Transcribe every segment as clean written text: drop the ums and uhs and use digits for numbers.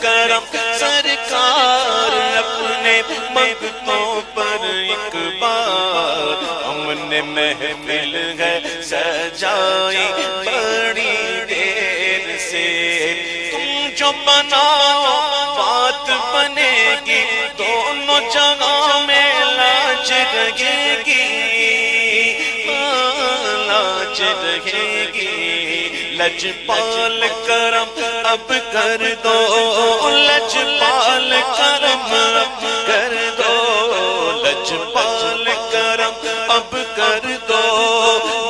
کرم سرکار اپنے منگتوں پر ایک بار ہم نے محفل ہے سجائی بڑی دیر سے تم جو بناؤ بات بنے گی دونوں جگہوں میں لاج رہے گی لاج رہے گی لجپال کرم اب کر دو لجپال کرم اب کر دو لجپال کرم اب کر دو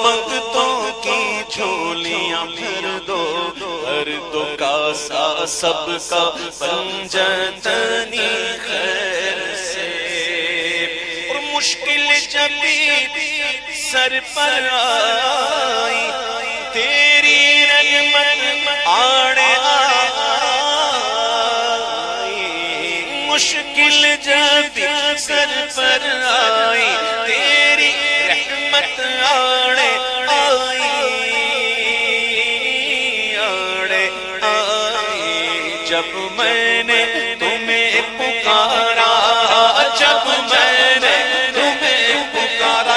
منگتوں کی جھولیاں بھر دو بھر دو کاسا سب کا پنجتنی خیر سے اور مشکل جبھی سر پر آئی تیری رحمت آڑے آئی مشکل جب سر پر آئی تیری رحمت آڑے آئی آڑے آئی جب میں نے تمہیں پکارا جب میں نے تمہیں پکارا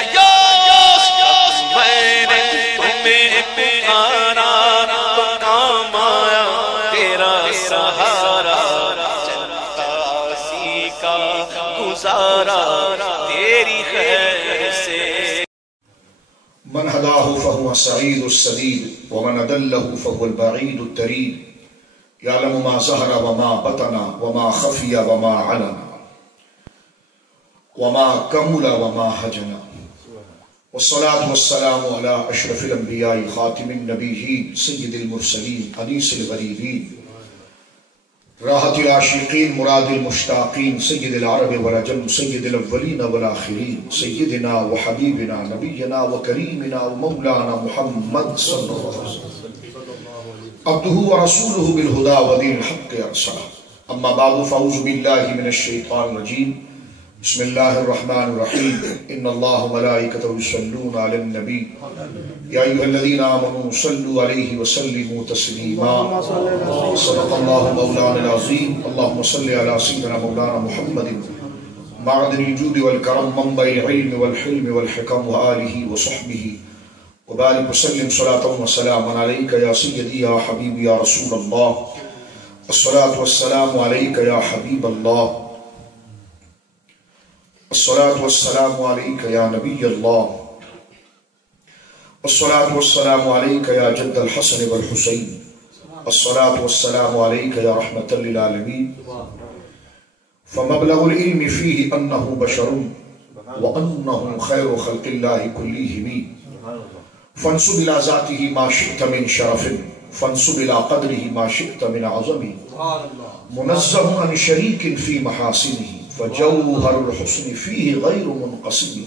تیری خیر سے من هداه فهو السعيد السديد ومن أضله فهو البعيد التريد يعلم ما ظهر وما بطن وما خفي وما علن وما كمل وما هجن والصلاة والسلام على أشرف الأنبياء خاتم النبيين سيد المرسلين أنيس الغريبين راحت العاشقین مراد المشتاقین سید العرب والعجم سید الاولین والآخرین سیدنا وحبیبنا نبینا وکریمنا ومولانا محمد صلی اللہ علیہ وسلم عبدہ ورسولہ بالہدا ودین الحق ارسلہ اما بعد فاعوذ باللہ من الشیطان الرجیم بسم اللہ الرحمن الرحیم ان اللہ ملائکتہ یصلون علی النبی یا ایہا الذین آمنوا صلوا علیہ وسلموا تسلیما صدق اللہ مولانا العظیم اللہم صلی علی سیدنا مولانا محمد معدن الجود والکرم منبع العلم والحلم والحکم وآلہ وصحبہ وبارک وسلم صلاة وسلام علیک یا سیدی یا حبیب یا رسول اللہ الصلاة والسلام علیک یا حبیب اللہ الصلاة والسلام عليك يا نبي الله الصلاة والسلام عليك يا جد الحسن والحسين الصلاة والسلام عليك يا رحمة للعالمين فمبلغ العلم فيه أنه بشر وأنه خير خلق الله كلهم فانسب إلى ذاته ما شئت من شرف فانسب إلى قدره ما شئت من عظم منزه عن شريك في محاسنه فجوهر الحسن فيه غير منقسم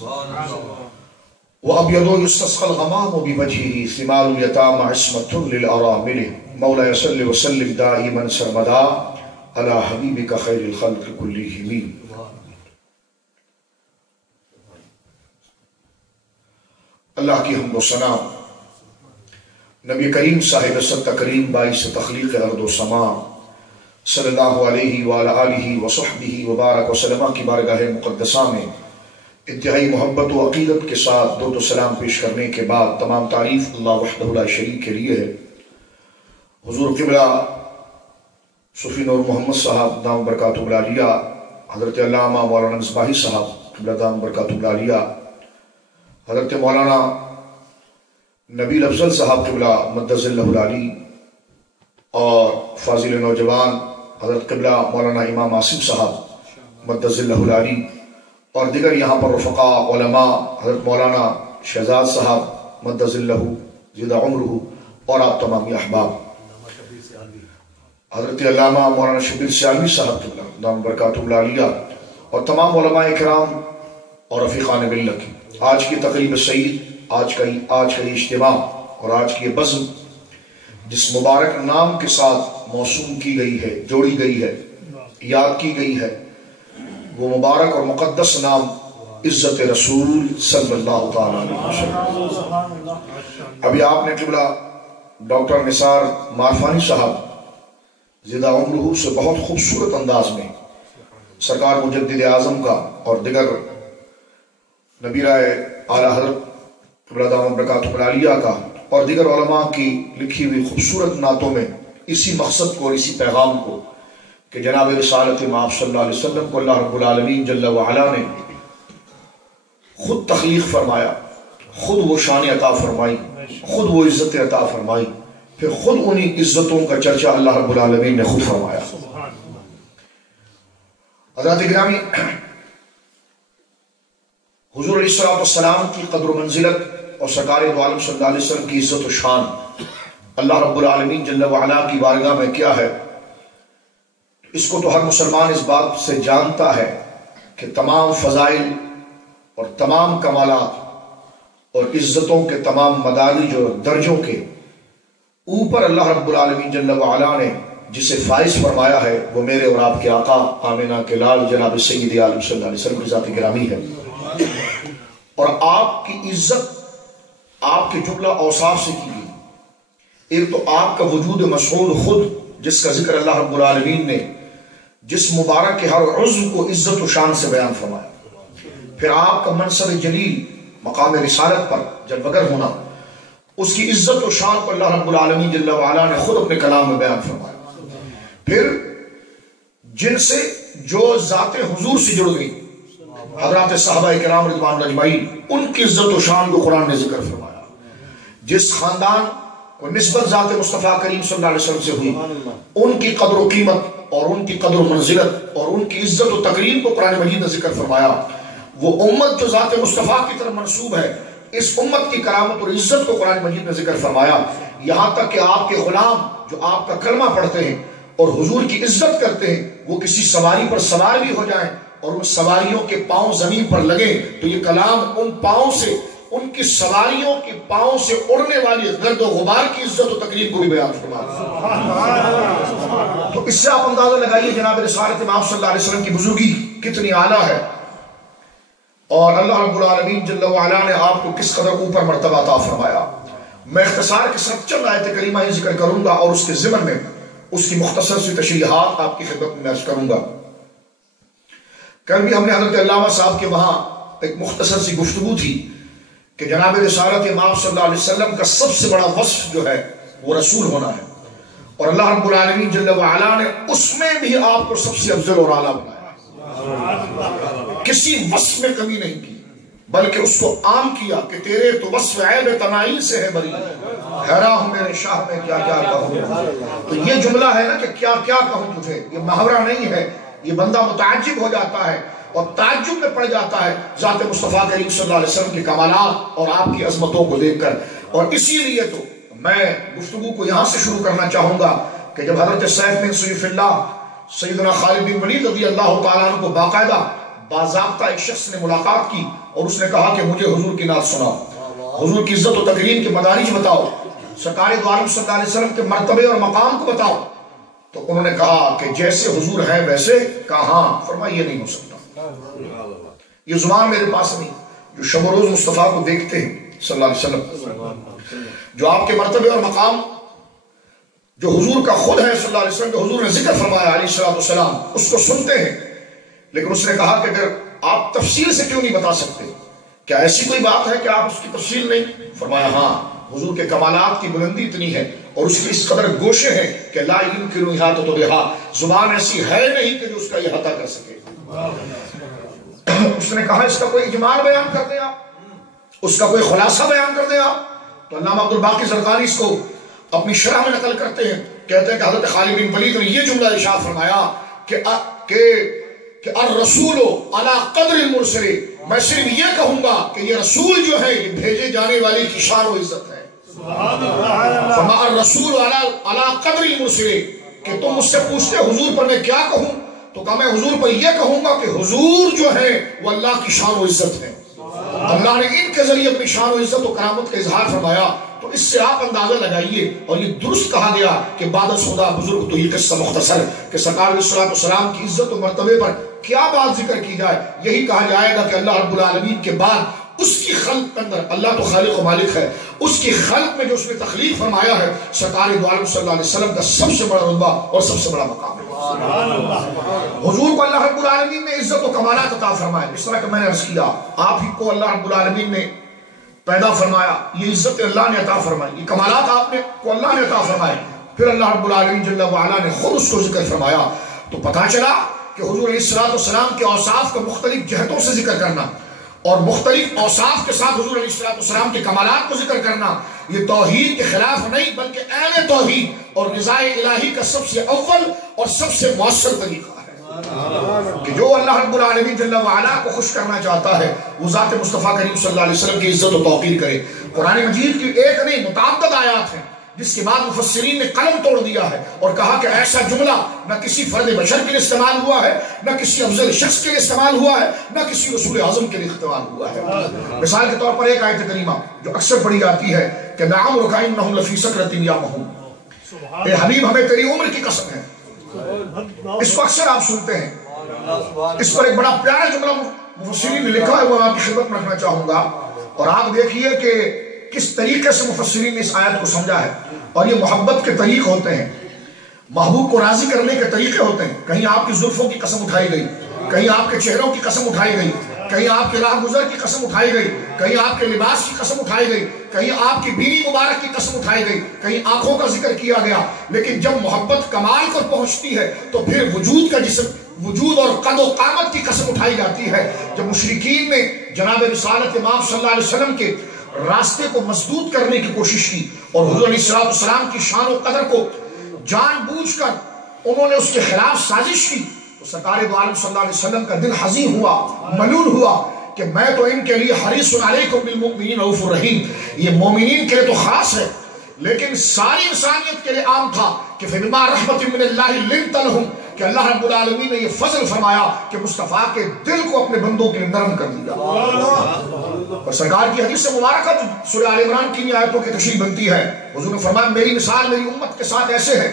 وأبيض يستسقى الغمام بوجهه ثمار اليتامى عصمة للأرامل مولاي صل وسلم دائما سرمدا على حبيبك خير الخلق كلهم اللہ کی حمد و ثنا نبی کریم صاحب ست کریم باعث تخلیق ارض و سما صلی اللہ علیہ وآلہ وصحبہ وبارک وسلم کی بارگاہ مقدسہ میں انتہائی محبت و عقیدت کے ساتھ درود و سلام پیش کرنے کے بعد تمام تعریف اللہ وحدہ لا شریک کے لیے ہے۔ حضور قبلہ صوفی نور محمد صاحب دام برکاتہ العالیہ، حضرت علامہ مولانا مصباحی صاحب قبلہ دام برکاتہ العالیہ، حضرت مولانا نبیل افضل صاحب قبلہ مدظ اللہ العالی، اور فاضل نوجوان حضرت قبلہ مولانا امام عاصم صاحب مدظ اللہ العالی، اور دیگر یہاں پر رفقاء علماء حضرت مولانا شہزاد صاحب مدظ اللہ زیدہ عمرہ، اور آپ تمامی احباب، حضرت علامہ مولانا شبیر سیالوی صاحب قبلہ دام برکاتہ العالیہ، اور تمام علماء کرام اور رفیقان ملت، آج کی تقریب سعید، آج کا یہ اجتماع اور آج کی یہ بزم جس مبارک نام کے ساتھ موسوم کی گئی ہے، جوڑی گئی ہے، یاد کی گئی ہے، وہ مبارک اور مقدس نام عزت رسول صلی اللہ تعالیٰ علیہ وسلم۔ ابھی آپ نے قبلہ ڈاکٹر نثار معرفانی صاحب زدہ عمرہ سے بہت خوبصورت انداز میں سرکار مجدد اعظم کا اور دیگر نبی رائے اعلیٰ حضرت دامت برکاتہ العالیہ کا اور دیگر علماء کی لکھی ہوئی خوبصورت نعتوں میں اسی مقصد کو اور اسی پیغام کو کہ جناب رسالت مآب صلی اللہ علیہ وسلم کو اللہ رب العالمین جل وعلا نے خود تخلیق فرمایا، خود وہ شان عطا فرمائی، خود وہ عزت عطا فرمائی، پھر خود انہی عزتوں کا چرچا اللہ رب العالمین نے خود فرمایا۔ حضرات گرامی، حضور علیہ السلام کی قدر و منزلت اور سرکار دو عالم صلی اللہ علیہ وسلم کی عزت و شان اللہ رب العالمین جل وعلا کی بارگاہ میں کیا ہے، اس کو تو ہر مسلمان اس بات سے جانتا ہے کہ تمام فضائل اور تمام کمالات اور عزتوں کے تمام مدارج اور درجوں کے اوپر اللہ رب العالمین جل وعلا نے جسے فائز فرمایا ہے وہ میرے اور آپ کے آقا آمینہ کے لال جناب سید عالم صلی اللہ علیہ وسلم کی ذات گرامی ہے۔ اور آپ کی عزت آپ کے جملہ اوصاف سے کی گئی۔ ایک تو آپ کا وجود مسعود خود، جس کا ذکر اللہ رب العالمین نے جس مبارک کے ہر عضو کو عزت و شان سے بیان فرمایا، پھر آپ کا منصب جلیل مقام رسالت پر جلوگر ہونا، اس کی عزت و شان کو اللہ رب العالمین جل وعلا نے خود اپنے کلام میں بیان فرمایا۔ پھر جن سے جو ذات حضور سے جڑ گئی حضرات صحابہ کرام رضوان اجمعین، ان کی عزت و شان کو قرآن نے ذکر فرمایا۔ جس خاندان کو نسبت ذات مصطفیٰ کریم صلی اللہ علیہ وسلم سے ہوئی، ان کی قدر و قیمت اور ان کی قدر و منزلت اور ان کی عزت و تکریم کو قرآن مجید نے ذکر فرمایا۔ وہ امت جو ذات مصطفیٰ کی طرف منسوب ہے، اس امت کی کرامت اور عزت کو قرآن مجید نے ذکر فرمایا، یہاں تک کہ آپ کے غلام جو آپ کا کلمہ پڑھتے ہیں اور حضور کی عزت کرتے ہیں، وہ کسی سواری پر سوار بھی ہو جائیں اور ان سواریوں کے پاؤں زمین پر لگیں تو یہ کلام ان پاؤں سے، ان کی سواریوں کے پاؤں سے اڑنے والی گرد و غبار کی عزت و تکریم کو بھی بیان فرمایا۔ تو اس سے آپ اندازہ لگائیے جناب رسالت مآب صلی اللہ علیہ وسلم کی بزرگی کتنی اعلیٰ ہے، اور اللہ رب العالمین جل وعلا نے آپ کو کس قدر اوپر مرتبہ عطا فرمایا۔ میں اختصار کے ساتھ چند آیت کریمہ ہی ذکر کروں گا اور اس کے ضمن میں اس کی مختصر سی تشریحات آپ کی خدمت میں عرض کروں گا۔ کل بھی ہم نے حضرت علامہ صاحب کے وہاں ایک مختصر سی گفتگو تھی کہ جناب رسالت مآب صلی اللہ علیہ وسلم کا سب سے بڑا وصف جو ہے وہ رسول ہونا ہے، اور اللہ رب العالمین جل وعلا نے اس میں بھی آپ کو سب سے افضل اور اعلیٰ بنایا، کسی وصف میں کمی نہیں کی بلکہ اس کو عام کیا کہ تیرے تو وصف عیب تنائی سے ہے بری، حیران ہوں میرے شاہ میں کیا کیا کہوں۔ تو یہ جملہ ہے نا کہ کیا کیا کہوں تجھے، یہ محاورہ نہیں ہے، یہ بندہ متعجب ہو جاتا ہے اور تعجب میں پڑ جاتا ہے ذات مصطفیٰ کریم صلی اللہ علیہ وسلم کے کمالات اور آپ کی عظمتوں کو دیکھ کر۔ اور اسی لیے تو میں گفتگو کو یہاں سے شروع کرنا چاہوں گا کہ جب حضرت سیف بن سیف اللہ سیدنا خالد بن ولید رضی اللہ تعالیٰ عنہ کو باقاعدہ باضابطہ ایک شخص نے ملاقات کی اور اس نے کہا کہ مجھے حضور کی نعت سناؤ، حضور کی عزت و تکریم کے مدارج بتاؤ، سرکار دو عالم صلی اللہ علیہ وسلم کے مرتبے اور مقام کو بتاؤ، تو انہوں نے کہا کہ جیسے حضور ہیں ویسے، کہاں؟ فرمایا یہ نہیں ہو سکتا، یہ زبان میرے پاس نہیں۔ جو شب و روز مصطفیٰ کو دیکھتے ہیں صلی اللہ علیہ وسلم، جو آپ کے مرتبے اور مقام جو حضور کا خود ہے صلی اللہ علیہ وسلم، جو حضور نے ذکر فرمایا علیہ السلام، اس کو سنتے ہیں، لیکن اس نے کہا کہ اگر آپ تفصیل سے کیوں نہیں بتا سکتے، کیا ایسی کوئی بات ہے کہ آپ اس کی تفصیل نہیں؟ فرمایا ہاں، حضور کے کمالات کی بلندی اتنی ہے اور اس کی اس قدر گوشے ہیں کہ لا یمکن احاطۃ بہا، زبان ایسی ہے نہیں کہ جو اس کا احاطہ کر سکے۔ اس نے کہا اس کا کوئی اجمال بیان کر دیں آپ، اس کا کوئی خلاصہ بیان کر دیں آپ۔ تو علامہ عبدالباقی زرقانی اس کو اپنی شرح میں نقل کرتے ہیں، کہتے ہیں کہ حضرت خالد بن ولید نے یہ جملہ ارشاد فرمایا کہ الرسول علی قدر المرسل، میں صرف یہ کہوں گا کہ یہ رسول جو ہے یہ بھیجے جانے والے کی شان و عزت ہے۔ فرمایا الرسول علی قدر المرسل، کہ تم مجھ سے پوچھتے حضور پر میں کیا کہوں، تو کہا میں حضور پر یہ کہوں گا کہ حضور جو ہے وہ اللہ کی شان و عزت ہے، اللہ نے ان کے ذریعے اپنی شان و عزت و کرامت کا اظہار فرمایا۔ تو اس سے آپ اندازہ لگائیے، اور یہ درست کہا گیا کہ بعد از خدا بزرگ تو یہ قصہ مختصر کہ سرکار علیہ السلام کی عزت و مرتبے پر کیا بات ذکر کی جائے، یہی کہا جائے گا کہ اللہ رب العالمین کے بعد اس کی خلق کے اندر، اللہ تو خالق و مالک ہے، اس کی خلق میں جو اس نے تخلیق فرمایا ہے، سرکار دو عالم صلی اللہ علیہ وسلم کا سب سے بڑا رتبہ اور سب سے بڑا مقام ہے۔ حضور کو اللہ رب العالمین نے عزت و کمالات عطا فرمائے، اس طرح کہ میں نے عرض کیا، آپ ہی کو اللہ رب العالمین نے پیدا فرمایا، یہ عزت اللہ نے عطا فرمائی، یہ کمالات آپ نے کو اللہ نے عطا فرمائے، پھر اللہ رب العالمین جل وعلا نے خود اس کو ذکر فرمایا، تو پتہ چلا کہ حضور علیہ السلام کے اوصاف کا مختلف جہتوں سے ذکر کرنا اور مختلف اوصاف کے ساتھ حضور علیہ السلام کے کمالات کو ذکر کرنا، یہ توحید کے خلاف نہیں بلکہ عین توحید اور رضا الہی کا سب سے اول اور سب سے مؤثر طریقہ ہے کہ جو اللہ رب العالمین جل وعلا کو خوش کرنا چاہتا ہے وہ ذات مصطفیٰ کریم صلی اللہ علیہ وسلم کی عزت و توقیر کرے۔ قرآن مجید کی ایک نہیں متعدد آیات ہیں جس کے بعد مفسرین نے قلم توڑ دیا ہے اور کہا کہ ایسا جملہ نہ کسی فرد بشر کے لیے استعمال ہوا ہے، نہ کسی افضل شخص کے لیے استعمال ہوا ہے، نہ کسی رسول اعظم کے لیے استعمال ہوا ہے۔ مثال کے طور پر ایک آیت کریمہ جو اکثر پڑھی جاتی ہے کہ لعمرک انہم لفی سکرۃ یعمہون، اے حبیب ہمیں تیری عمر کی قسم ہے، اس کو اکثر آپ سنتے ہیں۔ اس پر ایک بڑا پیارا جملہ مفسرین نے لکھا ہے، وہ آپ کی خدمت میں رکھنا چاہوں گا، اور آپ دیکھیے کہ کس طریقے سے مفسرین نے اس آیت کو سمجھا ہے، اور یہ محبت کے طریق ہوتے ہیں، محبوب کو راضی کرنے کے طریقے ہوتے ہیں۔ کہیں آپ کی زلفوں کی قسم اٹھائی گئی، کہیں آپ کے چہروں کی قسم اٹھائی گئی، کہیں آپ کے راہ گزر کی قسم اٹھائی گئی، کہیں آپ کے لباس کی قسم اٹھائی گئی، کہیں آپ کی بیوی مبارک کی قسم اٹھائی گئی، کہیں آنکھوں کا ذکر کیا گیا۔ لیکن جب محبت کمال کو پہنچتی ہے تو پھر وجود کا جسم، وجود اور قد و قامت کی قسم اٹھائی جاتی ہے۔ جب مشرکین نے جناب رسالت امام صلی اللہ علیہ وسلم کے راستے کو مسدود کرنے کی کوشش کی اور حضور علیہ السلام کی شان و قدر کو جان بوجھ کر انہوں نے اس کے خلاف سازش کی، تو سرکار دو عالم صلی اللہ علیہ وسلم کا دل حزین ہوا، ملول ہوا کہ میں تو ان کے لیے حریص علیکم بالمؤمنین رؤوف الرحیم، یہ مومنین کے لیے تو خاص ہے لیکن ساری انسانیت کے لیے عام تھا کہ فبما رحمت من اللہ لنت لہم، کہ اللہ رب العالمین نے یہ فضل فرمایا کہ مصطفیٰ کے دل کو اپنے بندوں کے لیے نرم کر دیا۔ اور سرکار کی حدیث مبارکہ سورہ آل عمران کی آیتوں کی تشریح بنتی ہے، حضور نے فرمایا میری مثال میری امت کے ساتھ ایسے ہے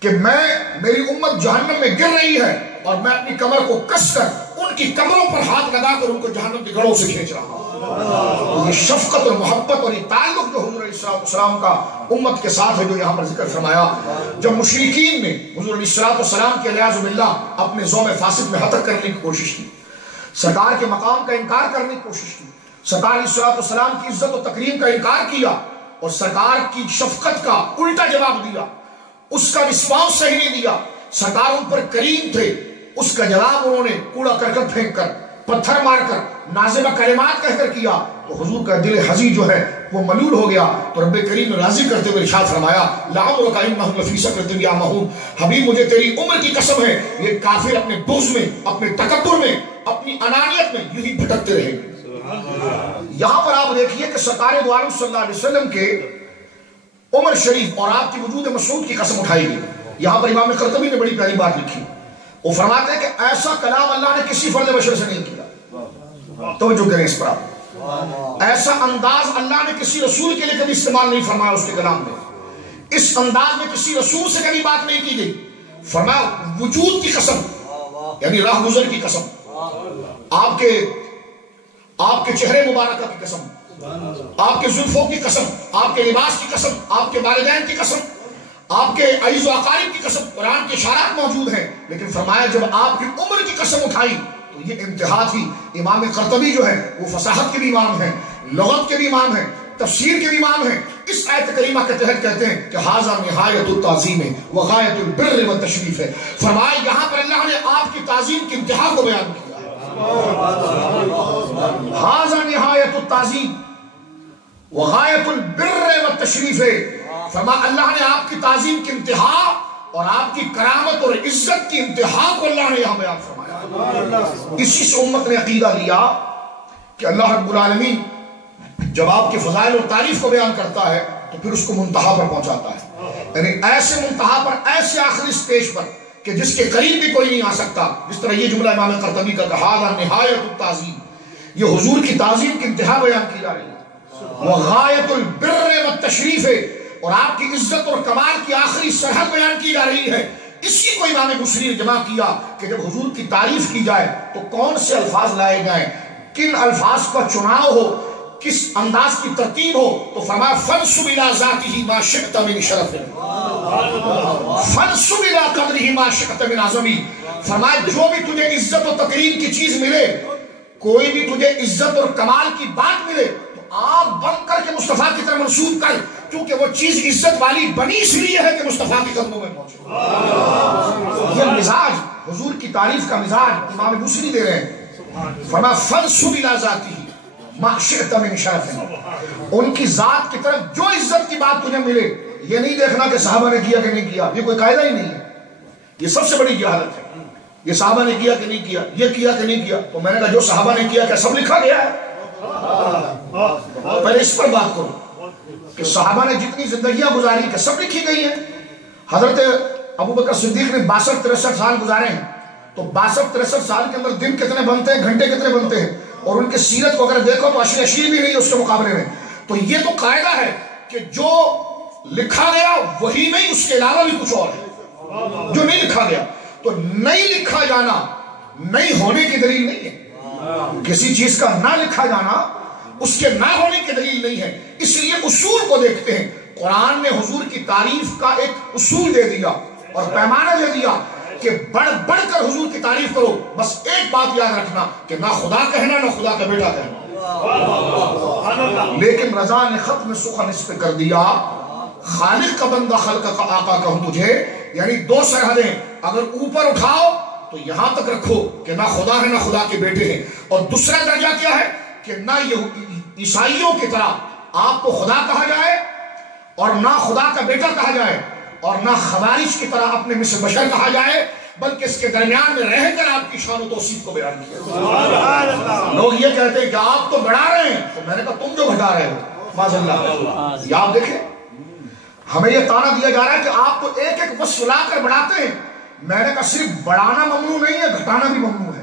کہ میری امت جہنم میں گر رہی ہے اور میں اپنی کمر کو کس کر ان کی کمروں پر ہاتھ لگا کر ان کو جہنم کی گڑھوں سے کھینچ رہا ہوں۔ یہ شفقت اور محبت اور یہ تعلق جو حضور علیہ السلام کا امت کے ساتھ ہے جو یہاں پر ذکر فرمایا۔ جب مشرکین نے حضور علیہ السلام کے علیاذ باللہ اپنے زوم فاسد میں ہتک کرنے کی کوشش کی، سرکار کے مقام کا انکار کرنے کی کوشش کی، سرکار علیہ السلام کی عزت و تکریم کا انکار کیا اور سرکار کی شفقت کا الٹا جواب دیا، اس کا رسپانس صحیح نہیں دیا، سرکار ان پر کریم تھے، اس کا جواب انہوں نے کوڑا کرکٹ پھینک کر، پتھر مار کر، نازبہ کلمات کہہ کر کیا، تو حضور کا دل حزی جو ہے وہ ملول ہو گیا۔ تو رب کریم نے راضی کرتے ہوئے ارشاد فرمایا لعمرک انہم لفی سکرۃ یعمہون، حبیب مجھے تیری عمر کی قسم ہے یہ کافر اپنے بغض میں، اپنے تکبر میں، اپنی انانیت میں یوں ہی بھٹکتے رہیں گے۔ یہاں پر آپ دیکھیے کہ سرکار دو عالم صلی اللہ علیہ وسلم کے عمر شریف اور آپ کی وجود مسعود کی قسم اٹھائی گئی۔ یہاں پر امام قرطبی نے بڑی پیاری بات لکھی، وہ فرماتے ہیں کہ ایسا کلام اللہ نے کسی فرد بشر سے نہیں کیا، توجہ کریں اس پر آپ، ایسا انداز اللہ نے کسی رسول کے لیے کبھی استعمال نہیں فرمایا اس کے کلام میں، اس انداز میں کسی رسول سے کبھی بات نہیں کی گئی۔ فرمایا وجود کی قسم یعنی راہ گزر کی قسم، آپ کے چہرے مبارکہ کی قسم، آپ کے زلفوں کی قسم، آپ کے لباس کی قسم، آپ کے والدین کی قسم، آپ کے عزیز و اقارب کی قسم، قرآن کے اشارات موجود ہیں، لیکن فرمایا جب آپ کی عمر کی قسم اٹھائی تو یہ انتہا تھی۔ امام قرطبی جو ہے وہ فصاحت کے بھی امام ہیں، لغت کے بھی امام ہیں، تفسیر کے بھی امام ہیں۔ اس آیت کریمہ کے تحت کہتے ہیں کہ ھذا نہایت التعظیم وغایت البر والتشریف ہے، فرمایا یہاں پر اللہ نے آپ کی تعظیم کی انتہا کو بیان کیا ہے۔ ھذا نہایت التعظیم وغایت البر والتشریف ہے، فرمایا اللہ نے آپ کی تعظیم کی انتہا اور آپ کی کرامت اور عزت کی انتہا کو اللہ نے یہاں بیان فرمایا۔ اسی سے امت نے عقیدہ لیا کہ اللہ رب العالمین جب آپ کے فضائل اور تعریف کو بیان کرتا ہے تو پھر اس کو منتہا پر پہنچاتا ہے، یعنی ایسے منتہا پر، ایسے آخری سٹیج پر کہ جس کے قریب بھی کوئی نہیں آ سکتا۔ جس طرح یہ جملہ امام قرطبی کا کہا ھذا نہایت التعظیم، یہ حضور کی تعظیم کی انتہا بیان کی جا رہی ہے، وغایت البر والتشریف ہے، اور آپ کی عزت اور کمال کی آخری سرحد بیان کی جا رہی ہے۔ اسی کو امام بصری نے جمع کیا کہ جب حضور کی تعریف کی جائے تو کون سے الفاظ لائے جائیں، کن الفاظ کا چناؤ ہو، کس انداز کی ترتیب ہو، تو فرمایا فَانْسُبْ إِلَىٰ ذَاتِهِ مَا شِئْتَ مِنْ شَرَفٍ فَانْسُبْ إِلَىٰ قَدْرِهِ مَا شِئْتَ مِنْ عَظَمٍ۔ فرمایا جو بھی تجھے عزت و تکریم کی چیز ملے، کوئی بھی تجھے عزت اور کمال کی بات ملے تو آپ بن کر کے مصطفیٰ کی طرح منسوب کر، کیونکہ وہ چیز عزت والی بنی اس لیے ہے کہ مصطفیٰ کے قدموں میں پہنچے۔ یہ مزاج حضور کی تعریف کا مزاج امام بوصیری دے رہے ہیں۔ فرمایا فَانْسُبْ إِلَىٰ ذَاتِهِ مَا شِئْتَ مِنْ شَرَفٍ، ان کی ذات کی طرف جو عزت کی بات تجھے ملے، یہ نہیں دیکھنا کہ صحابہ نے کیا کہ نہیں کیا، یہ کوئی قاعدہ ہی نہیں ہے، یہ سب سے بڑی جہالت ہے۔ یہ صحابہ نے کیا کہ نہیں کیا، یہ کیا کہ نہیں کیا، تو میں نے کہا جو صحابہ نے کیا کیا سب لکھا گیا ہے؟ پہلے اس پر بات کرو کہ صحابہ نے جتنی زندگیاں گزاری کہ سب لکھی گئی ہیں۔ حضرت ابوبکر صدیق نے 62-63 سال گزارے ہیں، تو 62-63 سال کے اندر دن کتنے بنتے ہیں، گھنٹے کتنے بنتے ہیں، اور ان کے سیرت کو اگر دیکھو تو اشیر بھی نہیں اس کے مقابلے میں۔ تو یہ تو قاعدہ ہے کہ جو لکھا گیا وہی نہیں، اس کے علاوہ بھی کچھ اور ہے جو نہیں لکھا گیا۔ تو نہیں لکھا جانا نہیں ہونے کی دلیل نہیں ہے، کسی چیز کا نہ لکھا جانا اس کے نہ ہونے کی دلیل نہیں ہے۔ اس لیے اصول کو دیکھتے ہیں، قرآن نے حضور کی تعریف کا ایک اصول دے دیا اور پیمانہ دے دیا کہ بڑھ بڑھ کر حضور کی تعریف کرو، بس ایک بات یاد رکھنا کہ نہ خدا کہنا نہ خدا کا بیٹا کہنا۔ لیکن رضا نے ختم سخن اس پہ کر دیا، خالق کا بندہ خلق کا آقا کہوں تجھے، یعنی دو سرحدیں اگر اوپر اٹھاؤ تو یہاں تک رکھو کہ نہ خدا ہے نہ خدا کے بیٹے ہیں، اور دوسرا درجہ کیا ہے کہ نہ عیسائیوں کی طرح آپ کو خدا کہا جائے اور نہ خدا کا بیٹا کہا جائے، اور نہ خوارج کی طرح اپنے میں سے بشر کہا جائے، بلکہ اس کے درمیان میں رہ کر آپ کی شان و توصیف کو بیان کیا۔ لوگ یہ کہتے ہیں کہ آپ تو بڑھا رہے ہیں، تو میں نے کہا تم جو گھٹا رہے ہو معاذ اللہ۔ یہ آپ دیکھیں ہمیں یہ تانا دیا جا رہا ہے کہ آپ تو ایک ایک وصف لا کر بڑھاتے ہیں۔ میں نے کہا صرف بڑھانا ممنوع نہیں ہے، گھٹانا بھی ممنوع ہے۔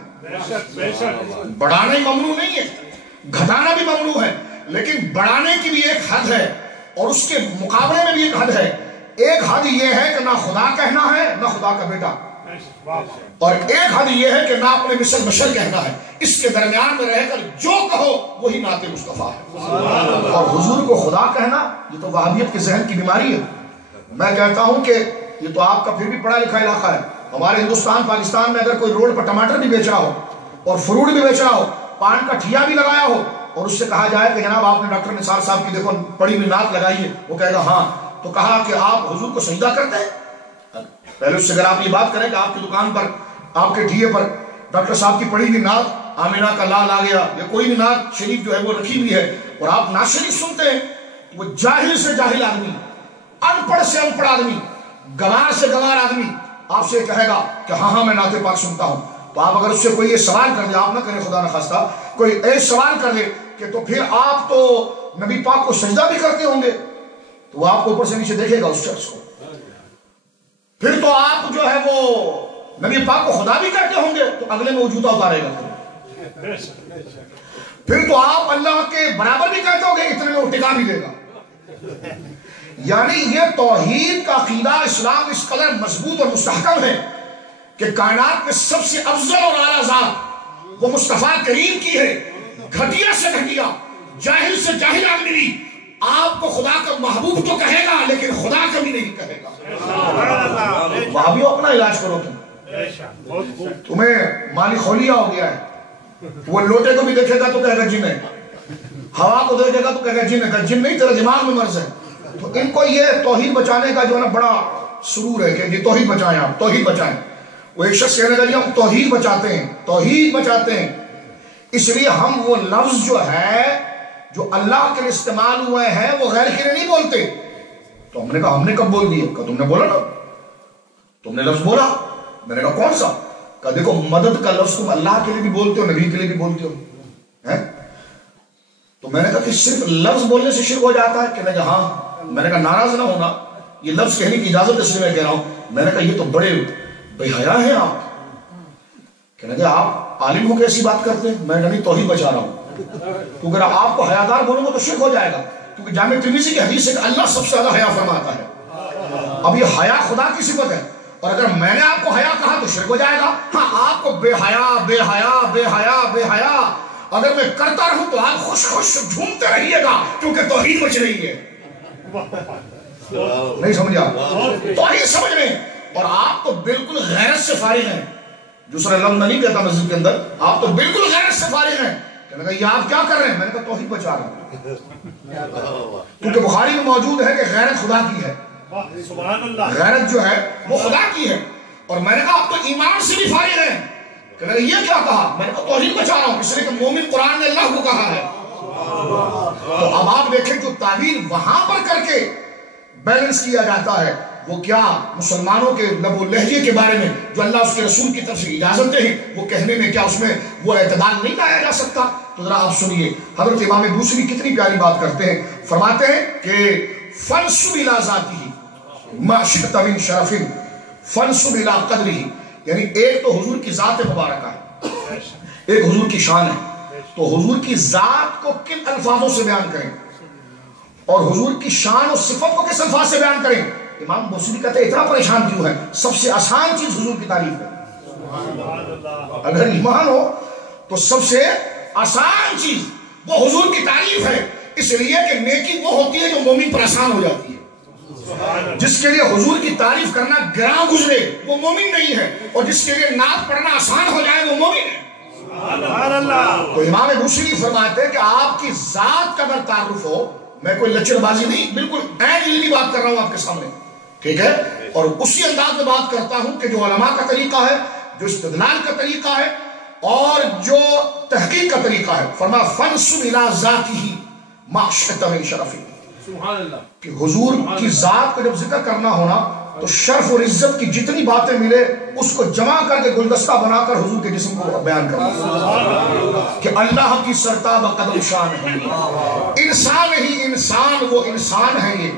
بڑھانا ہی ممنوع نہیں ہے، گھٹانا بھی ممنوع ہے، لیکن بڑھانے کی بھی ایک حد ہے اور اس کے مقابلے میں بھی ایک حد ہے۔ ایک حد یہ ہے کہ نہ خدا کہنا ہے نہ خدا کا بیٹا، اور ایک حد یہ ہے کہ نہ اپنے مثل بشر کہنا ہے۔ اس کے درمیان میں رہ کر جو کہو وہی نعت مصطفیٰ ہے۔ اور حضور کو خدا کہنا یہ تو وہابیت کے ذہن کی بیماری ہے۔ میں کہتا ہوں کہ یہ تو آپ کا پھر بھی پڑھا لکھا علاقہ ہے۔ ہمارے ہندوستان پاکستان میں اگر کوئی روڈ پر ٹماٹر بھی بیچ رہا ہو اور فروٹ بھی بیچ رہا ہو، پان کا ٹھیا بھی لگایا ہو، اور اس سے کہا جائے کہ جناب آپ نے ڈاکٹر نثار صاحب کی دیکھو پڑی ہوئی نعت لگائی ہے، وہ کہے گا ہاں، تو کہا کہ آپ حضور کو سجدہ کرتے ہیں؟ پہلے اس سے اگر آپ یہ بات کریں کہ آپ کی دکان پر آپ کے ٹھیے پر ڈاکٹر صاحب کی پڑھی ہوئی نعت آمینہ کا لال آ گیا یا کوئی بھی نعت شریف جو ہے وہ رکھی ہوئی ہے، اور آپ نعت شریف سنتے ہیں، وہ جاہل سے جاہل آدمی، ان پڑھ سے ان پڑھ آدمی، گوار سے گوار آدمی آپ سے کہے گا کہ ہاں ہاں میں نعت پاک سنتا ہوں۔ تو آپ اگر اس سے کوئی یہ سوال کر دے، آپ نہ کریں خدا نخواستہ، کوئی ایسا سوال کر دے کہ تو پھر آپ تو نبی پاک کو سجدہ بھی کرتے ہوں گے، تو وہ آپ کو اوپر سے نیچے دیکھے گا اس شخص کو، پھر تو آپ جو ہے وہ نبی پاک کو خدا بھی کرتے ہوں گے، تو اگلے میں وہ جوتا اتارے گا، پھر تو آپ اللہ کے برابر بھی کہتے ہوں گے، اتنے میں وہ ٹکا بھی دے گا۔ یعنی یہ توحید کا عقیدہ اسلام اس قدر مضبوط اور مستحکم ہے کہ کائنات میں سب سے افضل اور اعلیٰ ذات وہ مصطفیٰ کریم کی ہے، گھٹیا سے گھٹیا، جاہل سے جاہل آدمی بھی آپ کو خدا کا محبوب تو کہے گا لیکن خدا کبھی نہیں کہے گا۔ وہابیوں اپنا علاج کرو، تمہیں مالی خولیا ہو گیا ہے، وہ لوٹے کو بھی دیکھے گا تو کہے گا جن ہے، ہوا کو دیکھے گا تو کہے گا جن ہے، جن نہیں تیرا دماغ میں مرض ہے۔ تو ان کو یہ توحید بچانے کا جو ہے نا بڑا سرور ہے کہ یہ توحید بچائیں، آپ توحید بچائیں۔ وہ ایک شخص کہنے لگا ہم توحید بچاتے ہیں، توحید بچاتے ہیں، اس لیے ہم وہ لفظ جو ہے جو اللہ کے لیے استعمال ہوئے ہیں وہ غیر کے لیے نہیں بولتے۔ تو ہم نے کہا ہم نے کب بول دیے؟ کہا تم نے بولا نا، تم نے لفظ بولا۔ میں نے کہا کون سا؟ کہا دیکھو مدد کا لفظ تم اللہ کے لیے بھی بولتے ہو، نبی کے لیے بھی بولتے ہو۔ تو میں نے کہا کہ صرف لفظ بولنے سے شرک ہو جاتا ہے؟ کہنے کہ ہاں۔ میں نے کہا ناراض نہ ہونا، یہ لفظ کہنے کی اجازت اس لیے میں کہہ رہا ہوں۔ میں نے کہا یہ تو بڑے بے حیا ہیں آپ۔ کہنے کہ آپ عالم ہو کے ایسی بات کرتے ہیں؟ میں نے کہا نہیں توحید بچا رہا ہوں، کیونکہ اگر آپ کو حیادار بولوں گا تو شرک ہو جائے گا، کیونکہ جامع ترمذی کی حدیث ہے کہ اللہ سب سے زیادہ حیا فرماتا ہے۔ اب یہ حیا خدا کی صفت ہے، اور اگر میں نے آپ کو حیا کہا تو شرک ہو جائے گا۔ ہاں آپ کو بے حیا بے حیا بے حیا بے حیا اگر میں کرتا رہوں تو آپ خوش خوش جھومتے رہیے گا کیونکہ توحید مچ رہی ہے. نہیں سمجھا؟ توحید سمجھ رہے ہیں اور آپ تو بالکل غیرت سے فارغ ہیں. دوسرا لفظ میں نہیں کہتا مسجد کے اندر, آپ تو بالکل غیرت سے فارغ ہیں. کہنے لگا یہ آپ کیا کر رہے ہیں؟ میں نے کہا توحید بچا رہا ہوں. کیونکہ بخاری میں موجود ہے کہ غیرت خدا کی ہے, غیرت جو ہے وہ خدا کی ہے. اور میں نے کہا آپ تو ایمان سے بھی فارغ ہیں. کہنے لگا یہ کیا کہا؟ میں نے کہا توحید بچا رہا ہوں, اس لیے کہ مومن قرآن نے اللہ کو کہا ہے. تو اب آپ دیکھیں جو تعویل وہاں پر کر کے بیلنس کیا جاتا ہے وہ کیا مسلمانوں کے لب و لہجے کے بارے میں جو اللہ اس کے رسول کی طرف سے اجازت دے ہیں وہ کہنے میں کیا اس میں وہ اعتدال نہیں لایا جا سکتا؟ تو ذرا آپ سنیے حضرت امام دوسری کتنی پیاری بات کرتے ہیں. فرماتے ہیں کہ فنسب الی ذاتہ ما شئت من شرف فنسب الی قدرہ, یعنی ایک تو حضور کی ذات مبارکہ ہے, ایک حضور کی شان ہے, تو حضور کی ذات کو کن الفاظوں سے بیان کریں اور حضور کی شان اور صفت کو کس الفاظ سے بیان کریں؟ امام بوصیری کہتے ہیں اتنا پریشان کیوں ہے؟ سب سے آسان چیز حضور کی تعریف ہے. اگر ایمان ہو تو سب سے آسان چیز وہ حضور کی تعریف ہے, اس لیے کہ نیکی وہ ہوتی ہے جو مومن پر آسان ہو جاتی ہے. جس کے لیے حضور کی تعریف کرنا گراں گزرے وہ مومن نہیں ہے, اور جس کے لیے نعت پڑھنا آسان ہو جائے وہ مومن ہے. تو امام بوصیری فرماتے ہیں کہ آپ کی ذات کا اگر تعارف ہو, میں کوئی لچر بازی نہیں, بالکل عین علمی بات کر رہا ہوں آپ کے سامنے, ٹھیک ہے, اور اسی انداز میں بات کرتا ہوں کہ جو علماء کا طریقہ ہے, جو استدلال کا طریقہ ہے اور جو تحقیق کا طریقہ ہے. فرمایا فنسب الی ذاتہ ما شئت من شرف, کہ حضور کی ذات کو جب ذکر کرنا ہونا تو شرف اور عزت کی جتنی باتیں ملے اس کو جمع کر کے گلدستہ بنا کر حضور کے جسم کو بیان کرنا کہ اللہ کی سرتاب قدم شان ہے, انسان ہی انسان وہ انسان ہے. یہ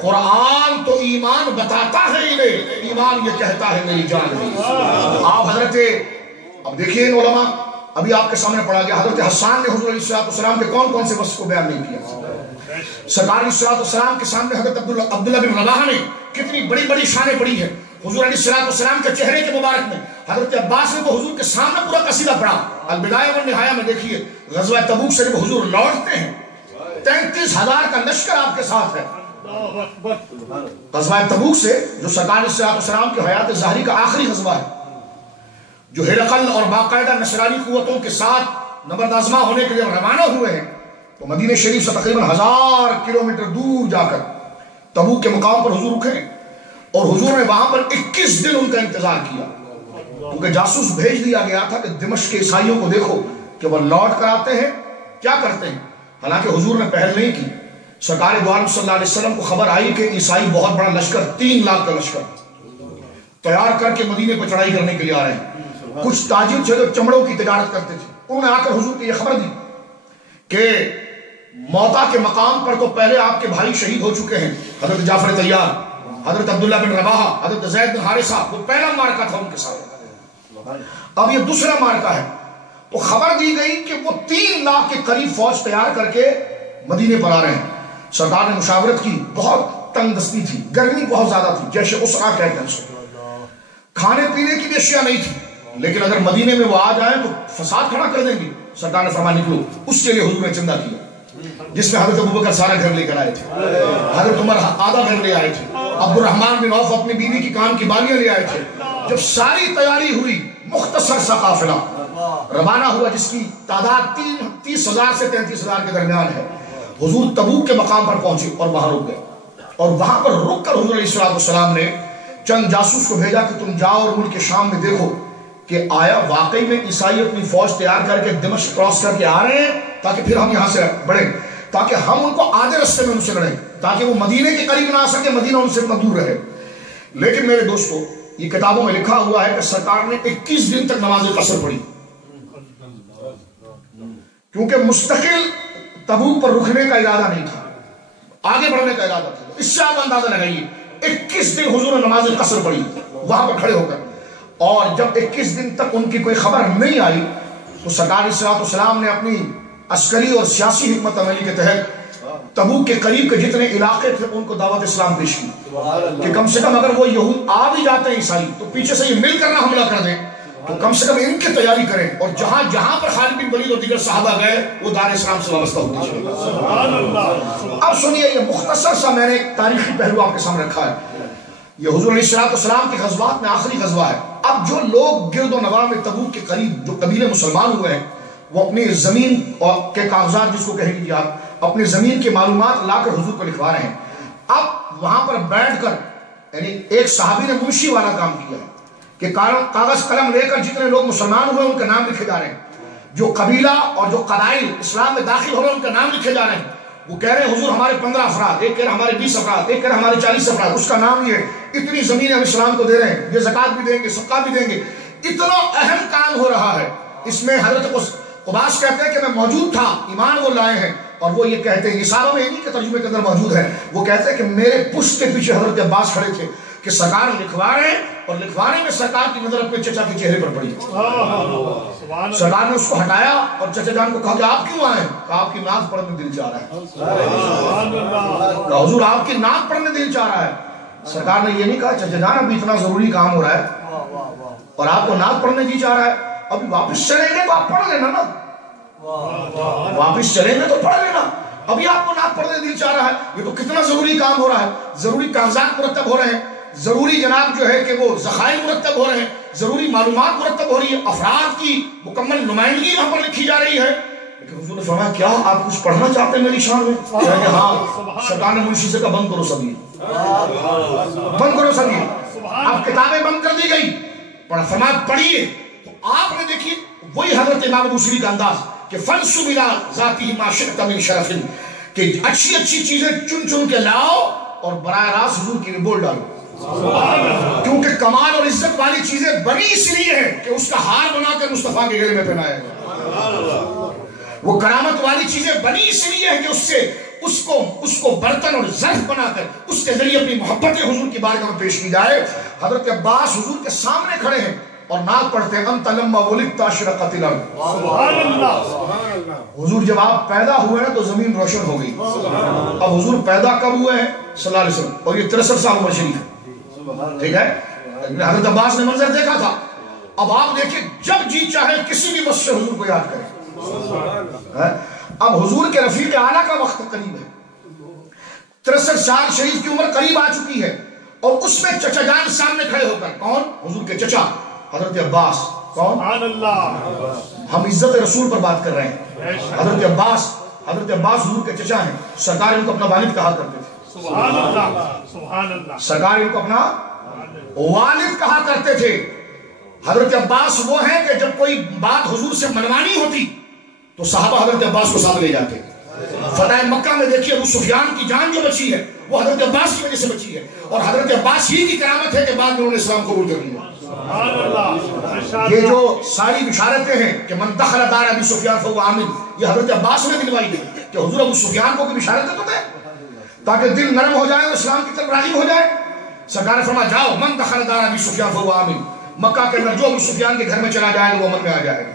قرآن تو ایمان بتاتا ہے انہیں, ایمان یہ کہتا ہے میری جان ہے. آپ حضرت اب دیکھیے ان علماء ابھی آپ کے سامنے پڑھا گیا, حضرت حسان نے حضور علیہ السلام کے کون کون سے وصف کو بیان نہیں کیا. سرکار علیہ السلام کے سامنے حضرت عبداللہ بن رواحہ نے کتنی بڑی بڑی شانیں پڑھی ہیں. حضور علیہ السلام کے چہرے کے مبارک میں حضرت عباس نے تو حضور کے سامنے پورا قصیدہ پڑھا. البدایہ والنہایہ میں دیکھیے غزوہ تبوک سے جب حضور لوٹتے ہیں 33,000 کا لشکر آپ کے ساتھ ہے. غزوہ تبوک سے جو سرکار علیہ السلام کی حیات ظاہری کا آخری غزوہ ہے, جو ہرقل اور باقاعدہ نصرانی قوتوں کے ساتھ نبرد آزما ہونے کے لیے روانہ ہوئے ہیں, تو مدینہ شریف سے تقریباً 1000 کلومیٹر دور جا کر تبوک کے مقام پر حضور رکے, اور حضور نے وہاں پر 21 دن ان کا انتظار کیا, کیونکہ جاسوس بھیج دیا گیا تھا کہ دمشق کے عیسائیوں کو دیکھو کہ وہ لوٹ کر آتے ہیں کیا کرتے ہیں. حالانکہ حضور نے پہل نہیں کی. سرکار دو عالم صلی اللہ علیہ وسلم کو خبر آئی کہ عیسائی بہت بڑا لشکر 3 لاکھ کا لشکر تیار کر کے مدینے پر چڑھائی کرنے کے لیے آ رہے ہیں. کچھ تاجر تھے جو چمڑوں کی تجارت کرتے تھے, انہوں نے آ کر حضور کو یہ خبر دی کہ موتا کے مقام پر تو پہلے آپ کے بھائی شہید ہو چکے ہیں, حضرت جعفر طیار, حضرت عبداللہ بن رواحہ, حضرت زید بن حارثہ, وہ پہلا مارکہ تھا ان کے ساتھ. اب یہ دوسرا مارکہ ہے. تو خبر دی گئی کہ وہ 3 لاکھ کے قریب فوج تیار کر کے مدینے پر آ رہے ہیں. سرکار نے مشاورت کی, بہت تنگ دستی تھی, گرمی بہت زیادہ تھی, جیسے اسرا کہتے ہیں, کھانے پینے کی بھی اشیاء نہیں تھی, لیکن اگر مدینے میں وہ آ جائیں تو فساد کھڑا کر دیں گے. سرکار نے فرمایا نکلو. اس کے لیے حضور نے چندہ کیا, جس میں حضرت ابوبکر سارا گھر لے کر آئے تھے, حضرت عمر آدھا گھر لے آئے تھے, عبد الرحمن بن عوف اپنی بیوی کی کان کی بالیاں لے آئے تھے. جب ساری تیاری ہوئی, مختصر سا قافلہ روانہ ہوا جس کی تعداد 30,000 سے 33,000 کے درمیان ہے. حضور تبوک کے مقام پر پہنچے اور وہاں رک گئے, اور وہاں پر رک کر حضور علیہ السلام نے چند جاسوس کو بھیجا کہ تم جاؤ اور ملک شام میں دیکھو کہ آیا واقعی میں عیسائی اپنی فوج تیار کر کے دمشق کراس کر کے آ رہے ہیں, تاکہ پھر ہم یہاں سے بڑھیں, تاکہ ہم ان کو آدھے رستے میں ان سے لڑیں, تاکہ وہ مدینے کے قریب نہ آ سکے, مدینہ ان سے اتنا دور رہے. لیکن میرے دوستو, یہ کتابوں میں لکھا ہوا ہے کہ سرکار نے 21 دن تک نماز قصر پڑھی, کیونکہ مستقل تبوک پر رکنے کا ارادہ نہیں تھا, آگے بڑھنے کا ارادہ تھا. اس سے آپ اندازہ لگائیے 21 دن حضور نے نماز قصر پڑھی وہاں پر کھڑے ہو کر, اور جب 21 دن تک ان کی کوئی خبر نہیں آئی تو سرکار علیہ السلام نے اپنی عسکری اور سیاسی حکمت عملی کے تحت تبوک کے قریب کے جتنے علاقے تھے ان کو دعوت اسلام پیش کی کہ کم سے کم اگر وہ یہود آ بھی جاتے ہیں عیسائی تو پیچھے سے یہ مل کر نہ حملہ کر دیں تو کم سے کم ان کی تیاری کریں، اور جہاں جہاں پر خالد بن ولید اور دیگر صحابہ گئے وہ دار اسلام سے وابستہ ہوتے چلے۔ اب سنیے، یہ مختصر سا میں نے ایک تاریخی پہلو آپ کے سامنے رکھا ہے۔ یہ حضور علیہ السلام کے غزوات میں آخری غزوہ ہے۔ اب جو لوگ گرد و نواح میں تبوک کے قریب جو قبیلے مسلمان ہوئے ہیں، وہ اپنی زمین کے کاغذات جس کو کہہ لیجیے آپ، اپنی زمین کی معلومات لا کر حضور کو لکھوا رہے ہیں۔ اب وہاں پر بیٹھ کر یعنی ایک صحابی نے منشی والا کام کیا ہے کہ کاغذ قلم لے کر جتنے لوگ مسلمان ہوئے ان کے نام لکھے جا رہے ہیں، جو قبیلہ اور جو قبائل اسلام میں داخل ہو رہے ہیں ان کے نام لکھے جا رہے ہیں۔ وہ کہہ رہے ہیں حضور ہمارے 15 افراد، ایک کہہ رہے ہمارے 20 افراد، ایک کہہ رہے ہمارے 40 افراد، اس کا نام یہ، اتنی زمینیں ہم اسلام کو دے رہے ہیں، یہ زکوٰۃ بھی دیں گے، صدقہ بھی دیں گے۔ اتنا اہم کام ہو رہا ہے، اس میں حضرت قباس کہتے ہیں کہ میں موجود تھا، ایمان وہ لائے ہیں، اور وہ یہ کہتے ہیں، یہ صحابہ میں انہی کے ترجمے کے اندر موجود ہے، وہ کہتے ہیں کہ میرے پشت کے پیچھے حضرت عباس کھڑے تھے کہ سرکار لکھوا رہے ہیں، اور لکھوانے میں سرکار کی نظر اپنے چچا کے چہرے پر پڑی۔ سرکار نے اس کو ہٹایا اور چچا جان کو کہا کہ آپ کیوں آئے ہیں؟ کہا آپ کی نعت پڑھنے دل چاہ رہا ہے۔ کہا حضور آپ کی نعت پڑھنے دل چاہ رہا ہے۔ سرکار نے یہ نہیں کہا چچا جان ابھی اتنا ضروری کام ہو رہا ہے اور آپ کو نعت پڑھنے دل چاہ رہا ہے، ابھی واپس چلیں گے تو آپ پڑھ لینا نا، واپس چلیں گے تو پڑھ لینا، ابھی آپ کو نعت پڑھنے دل چاہ رہا ہے۔ یہ تو کتنا ضروری کام ہو رہا ہے، ضروری کاغذات مرتب ہو رہے ہیں، ضروری جناب جو ہے کہ وہ ذخائر مرتب ہو رہے ہیں، ضروری معلومات مرتب ہو رہی ہے، افراد کی مکمل نمائندگی وہاں پر لکھی جا رہی ہے۔ لیکن حضور نے فرمایا کیا آپ کچھ پڑھنا چاہتے ہیں میری شان میں؟ کہا کہ ہاں۔ سرکار نے منشی سے کہا بند کرو سبھی، بند کرو سبھی، اب کتابیں بند کر دی گئی، فرمایا پڑھیے۔ تو آپ نے دیکھی وہی حضرت امام بوصیری کا انداز کہ فنسب الی ذاتہ ما شئت من شرف، کہ اچھی اچھی چیزیں چن چن کے لاؤ اور براہ راست حضور کی بول ڈالو، کیونکہ کمال اور عزت والی چیزیں بنی اس لیے ہیں کہ اس کا ہار بنا کر مصطفیٰ کے گلے میں پہنایا گیا، وہ کرامت والی چیزیں بنی اس لیے ہیں کہ اس کو برتن اور ظرف بنا کر اس کے ذریعے اپنی محبت حضور کی بارگاہ میں پیش کی جائے۔ حضرت عباس حضور کے سامنے کھڑے ہیں اور نعت پڑھتے ہیں انت لما ولدت اشرقت الارض، سبحان اللہ۔ حضور جب آپ پیدا ہوئے ہیں تو زمین روشن ہو گئی۔ اب حضور پیدا کب ہوئے ہیں صلی اللہ علیہ وسلم، اور یہ 63 سال عمر شریف ہے، ٹھیک ہے۔ حضرت عباس نے منظر دیکھا تھا، اب آپ دیکھیں جب جی چاہے کسی بھی وقت سے حضور کو یاد کریں۔ اب حضور کے رفیق اعلیٰ کا وقت قریب ہے، 63 سال شریف کی عمر قریب آ چکی ہے، اور اس میں چچا جان سامنے کھڑے ہو کر، کون؟ حضور کے چچا حضرت عباس، کون؟ ہم عزت رسول پر بات کر رہے ہیں۔ حضرت عباس حضور کے چچا ہیں، سرکار ان کو اپنا والد کہا کرتے تھے، سرکار ان کو اپنا والد کہا کرتے تھے۔ حضرت عباس وہ ہیں کہ جب کوئی بات حضور سے منوانی ہوتی تو صحابہ حضرت عباس کو ساتھ لے جاتے۔ فتح مکہ میں دیکھیے ابو سفیان کی جان جو بچی ہے وہ حضرت عباس کی وجہ سے بچی ہے، اور حضرت عباس ہی کی کرامت ہے کہ بعد میں انہوں نے اسلام قبول کر لیا۔ یہ جو ساری بشارتیں ہیں کہ من دخل دار ابی سفیان فهو آمن، یہ حضرت عباس نے دلوائی ہے کہ حضور ابو سفیان کو کی بشارتیں تو دیں تاکہ دل نرم ہو جائے اور اسلام کی طرف راغب ہو جائے۔ سرکار نے فرمایا جاؤ من دخل دار ابی سفیان فهو آمن، مکہ کے اندر جو ابو سفیان کے گھر میں چلا جائے گا وہ امن میں آ جائے گا۔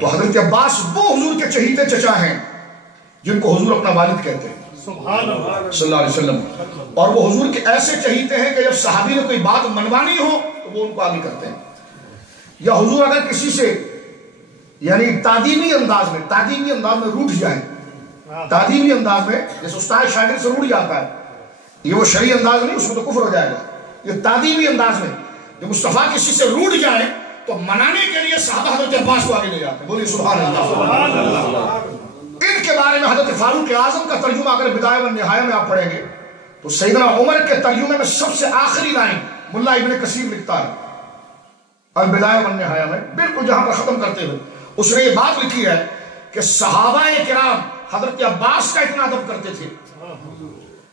تو حضرت عباس وہ حضور کے چہیتے چچا ہیں جن کو حضور اپنا والد کہتے ہیں صلی اللہ علیہ وسلم، اور وہ حضور کے ایسے چہیتے ہیں کہ جب صحابی نے کوئی بات منوانی ہو تو وہ ان کو آگے کرتے ہیں، یا حضور اگر کسی سے یعنی تعدیمی انداز میں روٹ جائیں، تعدیمی انداز میں جیسے استاد شاگرد سے روٹ جاتا ہے، یہ وہ شرعی انداز نہیں، اس میں تو کفر ہو جائے گا، یہ تعدیمی انداز میں جب مصطفیٰ کسی سے روٹ جائے تو منانے کے لیے صحابہ حضرت عباس کو آگے لے جاتے ہیں، بولیے سبحان اللہ۔ ان کے بارے میں حضرت فاروق اعظم کا ترجمہ اگر بدایہ و نہایہ میں آپ پڑھیں گے تو سیدنا عمر کے ترجمے میں سب سے آخری لائن ملا ابن کثیر لکھتا ہے البدایہ و نہایہ میں، بالکل جہاں پر ختم کرتے ہوئے اس نے یہ بات لکھی ہے کہ صحابہ کرام حضرت عباس کا اتنا ادب کرتے تھے،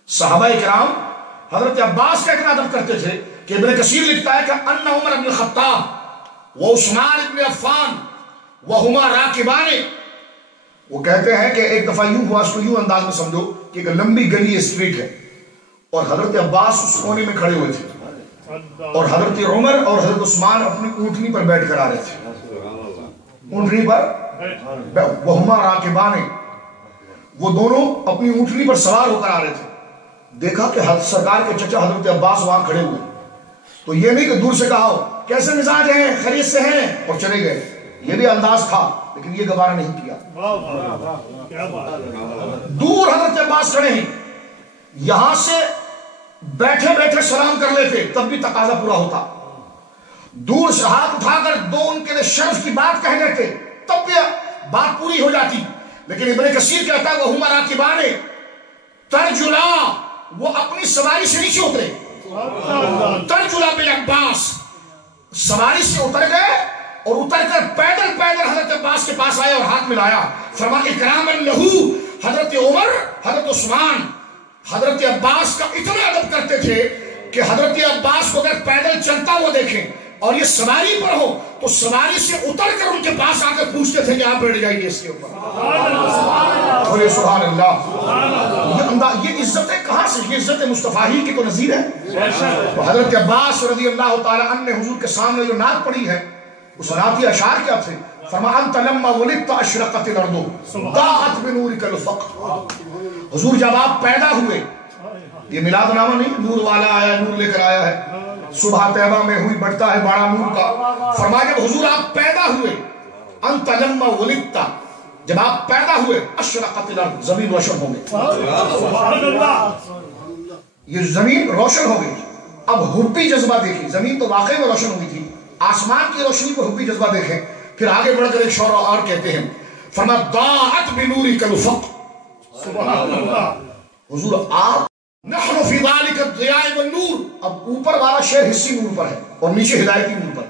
صحابہ کرام حضرت عباس کا اتنا ادب کرتے تھے کہ ابن کثیر لکھتا ہے کہ ان عمر بن الخطاب و عثمان بن عفان وہما راکبان، وہ کہتے ہیں کہ ایک دفعہ یوں ہوا، اس کو یوں انداز میں سمجھو کہ ایک لمبی گلی اسٹریٹ ہے اور حضرت عباس اس کونے میں کھڑے ہوئے تھے اور حضرت عمر اور حضرت عثمان اپنی اونٹنی پر بیٹھ کر آ رہے تھے، اونٹنی پر وہما راکبان، وہ دونوں اپنی اونٹنی پر سوار ہو کر آ رہے تھے۔ دیکھا کہ سرکار کے چچا حضرت عباس وہاں کھڑے ہوئے تو یہ نہیں کہ دور سے کہا ہو کیسے مزاج ہیں خیریت سے ہیں اور چلے گئے، یہ بھی انداز تھا لیکن یہ گوارا نہیں کیا۔ دور حضرت عباس کھڑے ہیں، یہاں سے بیٹھے بیٹھے سلام کر لیتے تب بھی تقاضا پورا ہوتا، دور سے ہاتھ اٹھا کر دو ان کے لیے شرف کی بات کہہ دیتے تب بھی بات پوری ہو جاتی۔ لیکن ابن کثیر کہتا ہے وہ ہما راکبان ترجلا، وہ اپنی سواری سے نیچے اترے، ترجلا بالعباس، سواری سے اتر گئے اور اتر کر پیدل پیدل حضرت عباس کے پاس آئے اور ہاتھ ملایا، فرمایا اکراما لہو، حضرت عمر، حضرت عثمان حضرت عباس کا اتنا ادب کرتے تھے کہ حضرت عباس کو اگر پیدل چلتا ہوا دیکھیں اور یہ سواری پر ہو تو سواری سے اتر کر ان کے پاس آ کر پوچھتے تھے کہ آپ بیٹھ جائیے اس کے اوپر۔ بولے سبحان اللہ۔ یہ عزتیں کہاں سے؟ یہ عزت مصطفیٰ ہی کی تو نظیر ہے۔ تو حضرت عباس رضی اللہ تعالی عنہ نے حضور کے سامنے جو نعت پڑھی ہے اس نعت کے اشعار کیا تھے؟ فرمایا انت لما ولدت اشرقت الارض ضاءت بنورک الافق، حضور جب آپ پیدا ہوئے، یہ میلاد نامہ نہیں، نور والا آیا نور لے کر آیا ہے، صبح طیبہ میں ہوئی بڑھتا ہے بڑا نور کا، فرمایا جب حضور آپ پیدا ہوئے، انت لما ولدت، جب آپ پیدا ہوئے، اشرقت الارض، زمین روشن ہو گئی، یہ زمین روشن ہو گئی۔ اب حبی جذبہ دیکھیں، زمین تو واقعی میں روشن ہوئی تھی، آسمان کی روشنی کو حبی جذبہ دیکھیں۔ پھر آگے بڑھ کر ایک شعر اور کہتے ہیں، فرمایا ضاءت بنورک الافق، سبحان اللہ، حضور آپ نحن فی ذالک الضیاء والنور، اب اوپر والا شعر حصی نور پر ہے اور نیچے ہدایتی نور پر ہے۔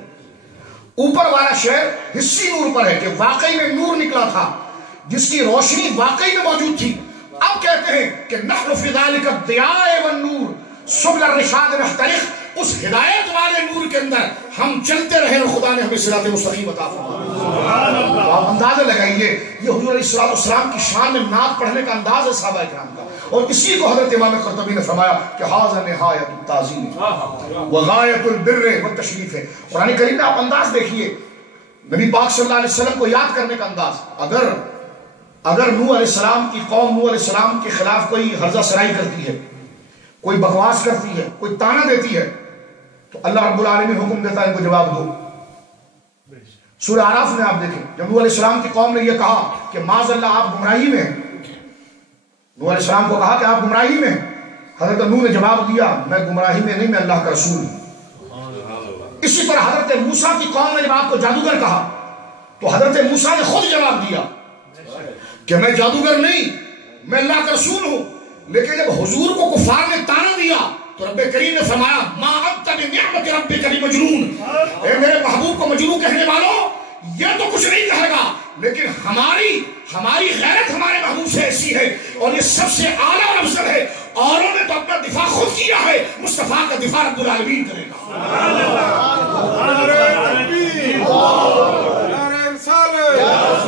اوپر والا شعر حصی نور پر ہے کہ واقعی میں نور نکلا تھا جس کی روشنی واقعی میں موجود تھی۔ اب کہتے ہیں کہ نحن فی ذالک الضیاء والنور سبل الرشاد نحترق، اس ہدایت والے نور کے اندر ہم چلتے رہے اور خدا نے ہمیں صراط مستقیم عطا فرمایا۔ آپ اندازہ لگائیے یہ حضور علیہ السلام کی شان میں نعت پڑھنے کا انداز ہے صحابہ کرام کا، اور اسی کو حضرت امام قرطبی نے فرمایا کہ ھذا نہایت التعظیم وغایت البر والتشریف ہے۔ قرآن کریم میں آپ انداز دیکھیے، نبی پاک صلی اللہ علیہ وسلم کو یاد کرنے کا انداز۔ اگر نوح علیہ السلام کی قوم نوح علیہ السلام کے خلاف کوئی ہرزہ سرائی کرتی ہے، کوئی بکواس کرتی ہے، کوئی تانا دیتی ہے، تو اللہ رب العالمین حکم دیتا ہے ان کو جواب دو۔ سورہ اعراف میں آپ دیکھیں جب نوح علیہ السلام کی قوم نے یہ کہا کہ معاذ اللہ آپ گمراہی میں ہیں، نوح علیہ السلام کو کہا کہ آپ گمراہی میں ہیں، حضرت نوح نے جواب دیا میں گمراہی میں نہیں، میں اللہ کا رسول ہوں۔ اسی طرح حضرت موسیٰ کی قوم نے جب آپ کو جادوگر کہا تو حضرت موسیٰ نے خود جواب دیا کہ میں جادوگر نہیں، میں اللہ کا رسول ہوں۔ لیکن جب حضور کو کفار نے تانا دیا تو رب کریم نے فرمایا ما انت بنعمت ربک بمجنون، اے میرے محبوب کو مجنون کہنے والوں یہ تو کچھ نہیں کہے گا، لیکن ہماری غیرت ہمارے محبوب سے ایسی ہے اور یہ سب سے اعلیٰ افضل ہے، اوروں نے تو اپنا دفاع خود کیا ہے، مصطفیٰ کا دفاع رب العالمین کرے گا۔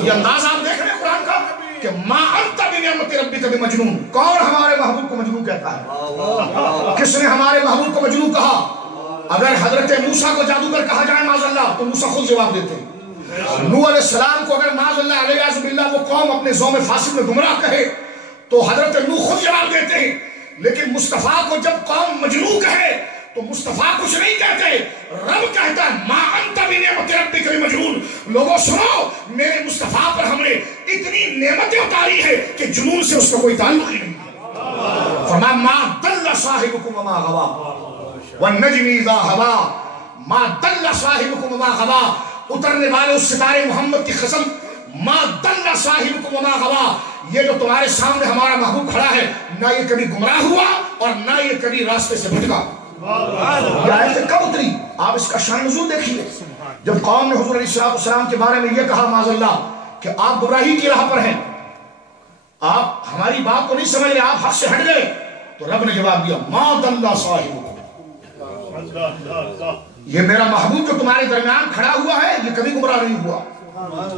یہ انداز آپ دیکھ رہے ہیں قرآن کا کہ ما انت بنعمت ربک بمجنون، کون ہمارے محبوب کو مجنون کہتا ہے؟ کس نے ہمارے محبوب کو مجنون کہا؟ اگر حضرت موسیٰ کو جادوگر کہا جائے معاذ اللہ تو موسیٰ خود جواب دیتے ہیں۔ نوح علیہ السلام کو اگر معاذ اللہ علیہ باللہ وہ قوم اپنے زوم فاسد میں گمراہ کہے تو حضرت نوح خود جواب دیتے ہیں، لیکن مصطفیٰ کو جب قوم مجنون کہے تو مصطفیٰ کچھ نہیں کہتے، رب کہتا ہے ما انت بنعمت ربک بمجنون، لوگوں سنو میرے مصطفیٰ پر ہم نے اتنی نعمتیں اتاری ہے کہ جنون سے اس کا کوئی تعلق ہی نہیں ہے۔ فرمایا ما ضل صاحبکم وما غوی والنجم اذا ہوا، ما ضل صاحبکم وما غوی، اترنے والے اس ستارے محمد کی قسم، ما ضل صاحبکم وما غوی، یہ جو تمہارے سامنے ہمارا محبوب کھڑا ہے نہ یہ کبھی گمراہ ہوا اور نہ یہ کبھی راستے سے بھٹکا۔ یہ آیت کب اتری؟ آپ اس کا شان نزول دیکھیے۔ جب قوم نے حضور علیہ السلام کے بارے میں یہ کہا معاذ اللہ کہ آپ گمراہی کی راہ پر ہیں، آپ ہماری بات کو نہیں سمجھ رہے، آپ حق سے ہٹ گئے، تو رب نے جواب دیا ما ضل صاحبکم، یہ میرا محبوب جو تمہارے درمیان کھڑا ہوا ہے یہ کبھی گمراہ نہیں ہوا،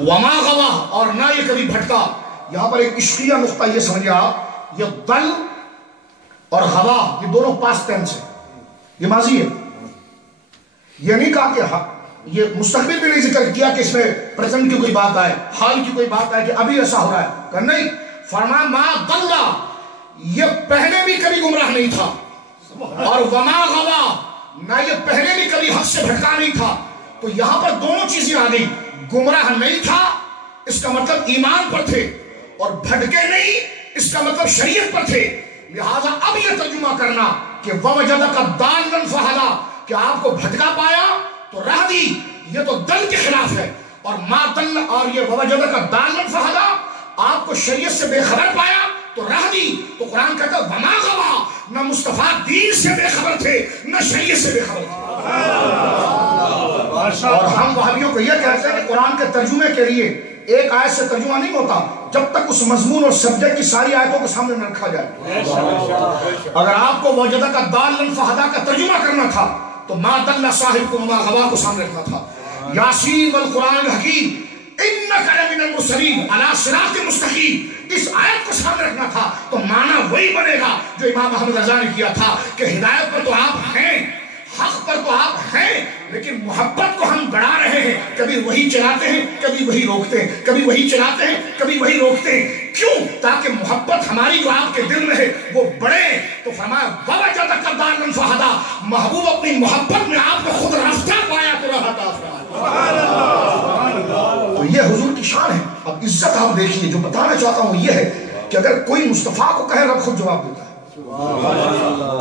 وما غوا، اور نہ یہ کبھی بھٹکا۔ یہاں پر ایک عشقیہ نقطہ یہ سمجھے آپ، یہ ضل اور غوا یہ دونوں پاسٹ ٹینس ہیں، یہ ماضی ہے، یہ نہیں کہا کہ یہ مستقبل بھی نہیں ذکر کیا کہ اس میں پریزنٹ کی کوئی بات آئے، حال کی کوئی بات آئے کہ ابھی ایسا ہو رہا ہے، کہ نہیں، فرمایا ما ضل، یہ پہلے بھی کبھی گمراہ نہیں تھا، اور وما غوا، نہ یہ پہلے بھی کبھی حق سے بھٹکا نہیں تھا. تو یہاں پر دونوں چیزیں آ گئی. گمراہ نہیں تھا اس کا مطلب ایمان پر تھے, اور بھٹکے نہیں اس کا مطلب شریعت پر تھے. لہذا اب یہ ترجمہ کرنا کہ وَوَجَدَكَ ضَالًّا فَهَدَىٰ, کہ آپ کو بھٹکا پایا تو راہ دی, یہ تو دل کے خلاف ہے. اور ما دل, اور یہ وَوَجَدَكَ ضَالًّا فَهَدَىٰ, آپ کو شریعت سے بے خبر پایا تو راہ دی. تو قرآن کہتا ہے وما غوا, نہ مصطفیٰ دین سے بے خبر تھے نہ شریعت سے بے خبر تھے. اور ہم وہابیوں کو یہ کہتے ہیں کہ قرآن کے ترجمے کے لیے ایک آیت سے ترجمہ نہیں ہوتا جب تک اس مضمون اور سبجیکٹ کی ساری آیتوں کو سامنے نہ رکھا جائے. اگر آپ کو وَوَجَدَكَ ضَالًّا فَهَدَىٰ کا ترجمہ کرنا تھا تو ما دل صاحبكم وما غوا کو سامنے رکھنا تھا. یاسین والقرآن الحکیم انک لمن المرسلین علی صراط مستقیم, اس آیت کو سامنے رکھنا تھا. تو معنی وہی بنے گا جو امام احمد رضا نے کیا تھا کہ ہدایت پر تو آپ ہیں, حق پر تو آپ ہیں, لیکن محبت کو ہم بڑھا رہے ہیں. کبھی وہی چلاتے ہیں کبھی وہی روکتے ہیں, کبھی وہی چلاتے ہیں کبھی وہی روکتے ہیں. کیوں؟ تاکہ محبت ہماری جو آپ کے دل میں ہے وہ بڑھے. تو فرمایا وَوَجَدَكَ ضَالًّا فَهَدَىٰ, محبوب اپنی محبت میں آپ کو خود رفتہ پایا تو راہ دافتا. تو یہ حضور کی شان ہے. اب عزت آپ دیکھیے, جو بتانا چاہتا ہوں یہ ہے کہ اگر کوئی مصطفیٰ کو کہے رب خود جواب دیتا ہے,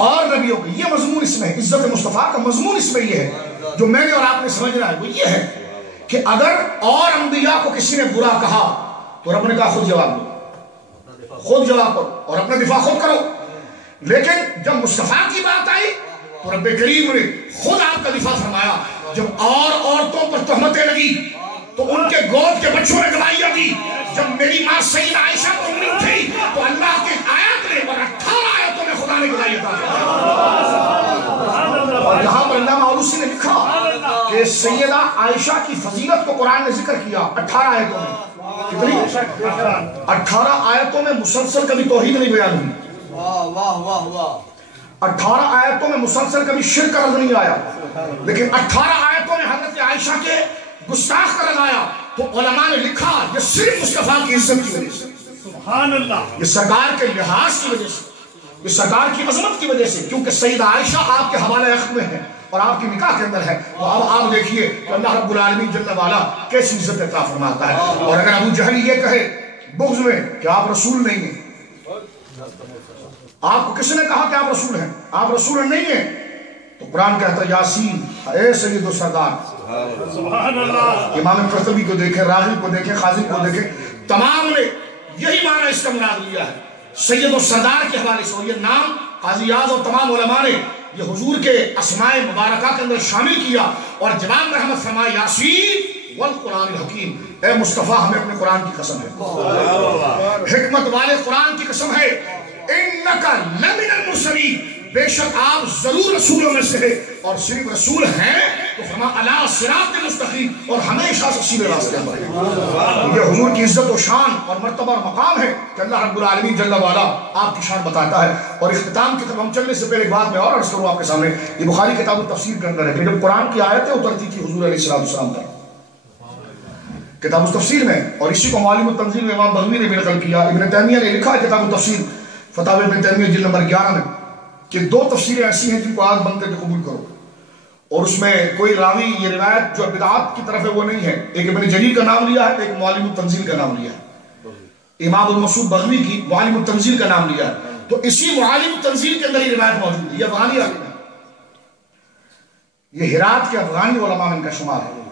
اور نبیوں کو یہ مضمون اس میں ہے. عزت مصطفیٰ کا مضمون اس میں یہ ہے جو میں نے اور آپ نے سمجھنا ہے, وہ یہ ہے کہ اگر اور انبیاء کو کسی نے برا کہا تو رب نے کہا خود جواب دو, خود جواب کرو اور اپنا دفاع خود کرو. لیکن جب مصطفیٰ کی بات آئی تو رب کریم نے خود آپ کا دفاع فرمایا. جب اور عورتوں پر تہمتیں لگی تو ان کے گود کے بچوں نے گواہیاں دی. جب میری ماں سیدہ عائشہ کو انگلی اٹھی تو اللہ کے آیات نے اور 18 آیتوں میں خدا نے گواہی عطا کی. اور یہاں پر علامہ آلوسی نے لکھا کہ سیدہ عائشہ کی فضیلت کو قرآن نے ذکر کیا 18 آیتوں میں. کتنی؟ 18 آیتوں میں مسلسل کبھی توحید نہیں بیان ہوئی. 18 آیتوں میں مسلسل کبھی شرک کا لفظ نہیں آیا, لیکن 18 آیتوں میں حضرت عائشہ کے گستاخ کا لفظ آیا. تو علماء نے لکھا یہ صرف مصطفیٰ کی عزت کی وجہ سے, سبحان اللہ, یہ سرکار کے لحاظ کی وجہ سے, یہ سرکار کی عظمت کی وجہ سے, کیونکہ سیدہ عائشہ آپ کے حوالے عقد میں ہے اور آپ کی نکاح کے اندر ہے. تو اب آپ دیکھیے کہ اللہ رب العالمین جل وعلا کیسی عزت عطا فرماتا ہے. اور اگر ابو جہل یہ کہے بغض میں کہ آپ رسول نہیں ہیں, آپ کو کس نے کہا کہ آپ رسول ہیں, آپ رسول نہیں ہیں, تو قرآن کہتا ہے یاسین اے سید و سردار. سبحان اللہ. امام قرطبی کو دیکھیں, راغب کو دیکھیں, خازن کو دیکھیں, تمام نے یہی معنی اس کا مراد لیا ہے سید و سردار کے حوالے سے. اور یہ نام قاضی اعظم اور تمام علماء نے یہ حضور کے اسماء مبارکہ کے اندر شامل کیا اور جواب میں رحمت فرمایا یاسین والقرآن الحکیم, اے مصطفیٰ ہمیں اپنے قرآن کی قسم ہے, حکمت والے قرآن کی قسم ہے, انک لمن المرسلین, بے شک آپ ضرور رسولوں میں سے ہیں, اور صرف رسول ہیں تو فرمایا علی صراط مستقیم, اور ہمیشہ سے سیدھے راستے پر ہیں. یہ حضور کی عزت و شان اور مرتبہ اور مقام ہے کہ اللہ رب العالمین جل وعلا آپ کی شان بتاتا ہے. اور اختتام کی طرف ہم چلنے سے پہلے ایک بات میں اور عرض کروں آپ کے سامنے. یہ بخاری کتاب التفسیر کے اندر ہے کہ جب قرآن کی آیتیں اترتی تھی حضور علیہ السلام پر کتاب التفسیر میں, اور اسی کو معالم التنزیل میں امام بغوی نے بھی نقل کیا, ابن تیمیہ نے لکھا ہے کتاب التفسیر فتاوی ابن تیمیہ جلد نمبر 11 میں کہ 2 تفسیریں ایسی ہیں جن کو آج بنتے تھے قبول کرو, اور اس میں کوئی راوی یہ روایت جو بدعات کی طرف ہے وہ نہیں ہے. ایک ابن جریر کا نام لیا ہے, ایک معالم التنزیل کا نام لیا ہے, امام المسعود بغوی کی معالم التنزیل کا نام لیا ہے. تو اسی معالم التنزیل کے اندر یہ روایت موجود ہے. یہ افغانی عالم ہے, یہ ہرات کے افغانی علماء میں ان کا شمار ہے,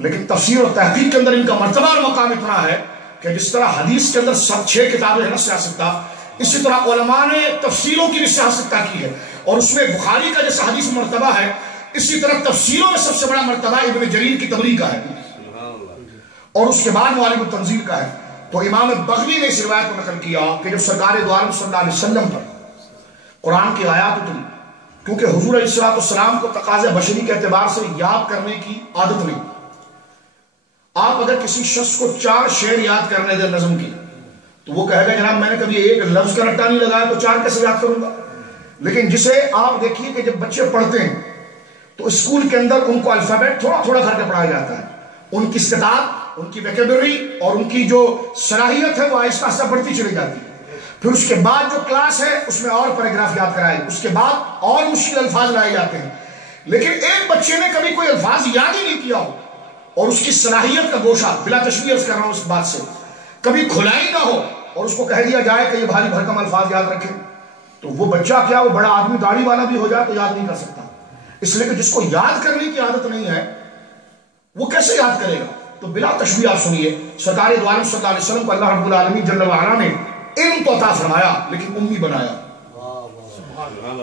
لیکن تفسیر اور تحقیق کے اندر ان کا مرتبہ اور مقام اتنا ہے کہ جس طرح حدیث کے اندر 6 کتابیں ہیں نا سیاستہ, اسی طرح علماء نے تفسیروں کی بھی سیاستہ کی ہے. اور اس میں بخاری کا جیسا حدیث مرتبہ ہے, اسی طرح تفسیروں میں سب سے بڑا مرتبہ ابن جریر کی تبری کا ہے, اور اس کے بعد معالم التنزیل کا ہے. تو امام بغوی نے اس روایت کو نقل کیا کہ جب سرکار دو عالم صلی اللہ علیہ وسلم پر قرآن کی آیات اتری, کیونکہ حضور علیہ السلام کو تقاضے بشری کے اعتبار سے یاد کرنے کی عادت نہیں. آپ اگر کسی شخص کو 4 شعر یاد کرنے دیں نظم کی تو وہ کہے گا جناب میں نے کبھی ایک لفظ کا رٹا نہیں لگایا تو 4 کیسے یاد کروں گا. لیکن جسے آپ دیکھیے کہ جب بچے پڑھتے ہیں تو اسکول کے اندر ان کو الفابیٹ تھوڑا تھوڑا کر کے پڑھایا جاتا ہے. ان کی استطاعت, ان کی ویکیبلری اور ان کی جو صلاحیت ہے وہ آہستہ آہستہ بڑھتی چلی جاتی ہے. پھر اس کے بعد جو کلاس ہے اس میں اور پیراگراف یاد کرائے, اس کے بعد اور مشکل الفاظ لائے جاتے ہیں. لیکن ایک بچے نے کبھی کوئی الفاظ یاد ہی نہیں کیا ہو اور اس کی صلاحیت کا گوشہ بلا تشبیہ عرض کر رہا ہوں اس بات سے کبھی کھلائی نہ ہو اور اس کو کہہ دیا جائے کہ یہ بھاری بھرکم الفاظ یاد رکھے تو وہ بچہ کیا وہ بڑا آدمی داڑھی والا بھی ہو جائے تو یاد نہیں کر سکتا. اس لیے کہ جس کو یاد کرنے کی عادت نہیں ہے وہ کیسے یاد کرے گا. تو بلا تشبیہ آپ سنیے سرکار دو عالم صلی اللہ علیہ وسلم کو اللہ رب العالمین جل وعلا نے علم تو عطا فرمایا لیکن امی بنایا.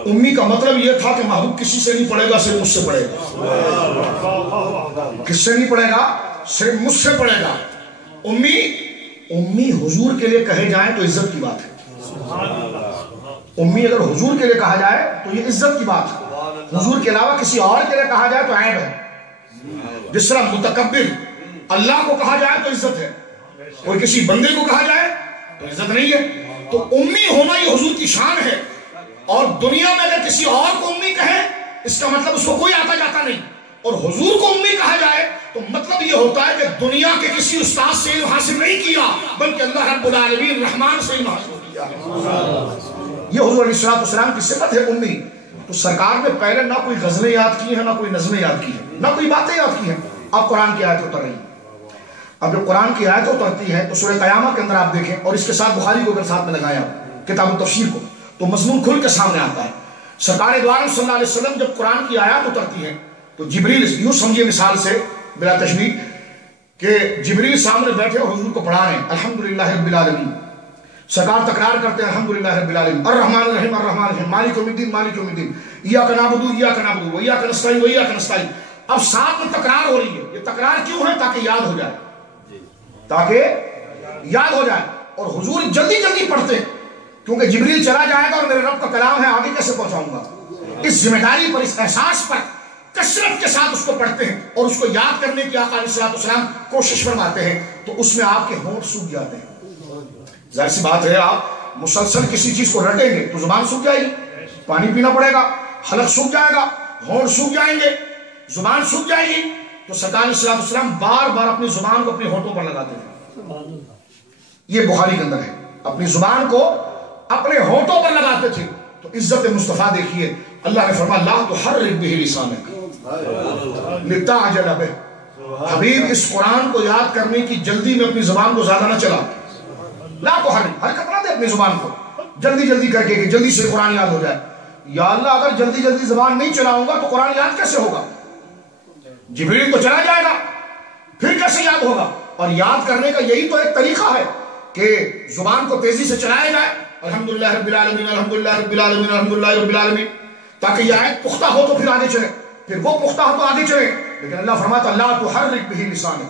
امی کا مطلب یہ تھا کہ محبوب کسی سے نہیں پڑھے گا صرف مجھ سے پڑھے گا. کس سے نہیں پڑھے گا صرف مجھ سے پڑھے گا. امی حضور کے لیے کہے جائیں تو عزت کی بات ہے. امی اگر حضور کے لیے کہا جائے تو یہ عزت کی بات ہے. حضور کے علاوہ کسی اور کے لیے کہا جائے تو عیب ہے. جس طرح متکبر اللہ کو کہا جائے تو عزت ہے اور کسی بندے کو کہا جائے تو عزت نہیں ہے. تو امی ہونا یہ حضور کی شان ہے اور دنیا میں اگر کسی اور کو امی کہے اس کا مطلب اس کو کوئی آتا جاتا نہیں اور حضور کو امی کہا جائے تو مطلب یہ ہوتا ہے کہ دنیا کے کسی استاد سے علم حاصل نہیں کیا بلکہ اللہ رب العالمین رحمان سے علم حاصل کیا. یہ حضور علیہ السلام کی صفت ہے امی. تو سرکار نے پہلے نہ کوئی غزلیں یاد کی ہیں نہ کوئی نظمیں یاد کی ہیں نہ کوئی باتیں یاد کی ہیں. اب قرآن کی آیت اتر رہی ہے. اب جب قرآن کی آیت اترتی ہے تو سورہ قیامہ کے اندر آپ دیکھیں اور اس کے ساتھ بخاری کو اگر ساتھ میں لگائیں کتاب التفسیر کو تو مضمون کھل کے سامنے آتا ہے. سرکار دو عالم صلی اللہ علیہ وسلم جب قرآن کی آیات اترتی ہیں تو جبریل یوں سمجھے مثال سے بلا تشبیہ کہ جبریل سامنے بیٹھے اور حضور کو پڑھا رہے ہیں الحمدللہ رب العالمین. سرکار تکرار کرتے ہیں الحمدللہ رب العالمین الرحمن الرحیم الرحمن الرحیم مالک یوم الدین مالک یوم الدین ایاک نعبد و ایاک نستعین و ایاک نستعین و ایاک نستعین. اب ساتھ میں تکرار ہو رہی ہے. یہ تکرار کیوں ہے؟ تاکہ یاد ہو جائے اور حضور جلدی جلدی پڑھتے ہیں کیونکہ جبریل چلا جائے گا اور میرے رب کا کلام ہے آگے کیسے پہنچاؤں گا. اس ذمہ داری پر اس احساس پر کثرت کے ساتھ اس کو پڑھتے ہیں اور اس کو یاد کرنے کی آقا علیہ السلام کوشش فرماتے ہیں تو اس میں آپ کے ہونٹ سوکھ جاتے ہیں. ظاہر سی بات ہے آپ مسلسل کسی چیز کو رٹیں گے تو زبان سوکھ جائے گی پانی پینا پڑے گا حلق سوکھ جائے گا ہونٹ سوکھ جائیں گے زبان سوکھ جائے گی. تو سرکار علیہ السلام بار بار اپنی زبان کو اپنے ہونٹوں پر لگاتے تھے. یہ بخاری کے اندر ہے. اپنی زبان کو اپنے ہونٹوں پر لگاتے تھے. تو عزت مصطفیٰ دیکھیے اللہ نے فرمایا لا تحرک به لسانک لتعجل به. حبیب اس قرآن کو یاد کرنے کی جلدی میں اپنی زبان کو زیادہ نہ چلا. لا تحرک حرکت نہ دے اپنی زبان کو جلدی جلدی کر کے کہ جلدی سے قرآن یاد ہو جائے. یا اللہ اگر جلدی جلدی زبان نہیں چلاؤں گا تو قرآن یاد کیسے ہوگا؟ جبریل تو چلا جائے گا پھر کیسے یاد ہوگا؟ اور یاد کرنے کا یہی تو ایک طریقہ ہے کہ زبان کو تیزی سے چلایا جائے الحمدللہ رب العالمین الحمدللہ رب العالمین الحمدللہ رب العالمین تاکہ یہ آیت پختہ ہو تو پھر آگے چلے پھر وہ پختہ ہو تو آگے چلے. لیکن اللہ فرماتا لا تحرک به لسانک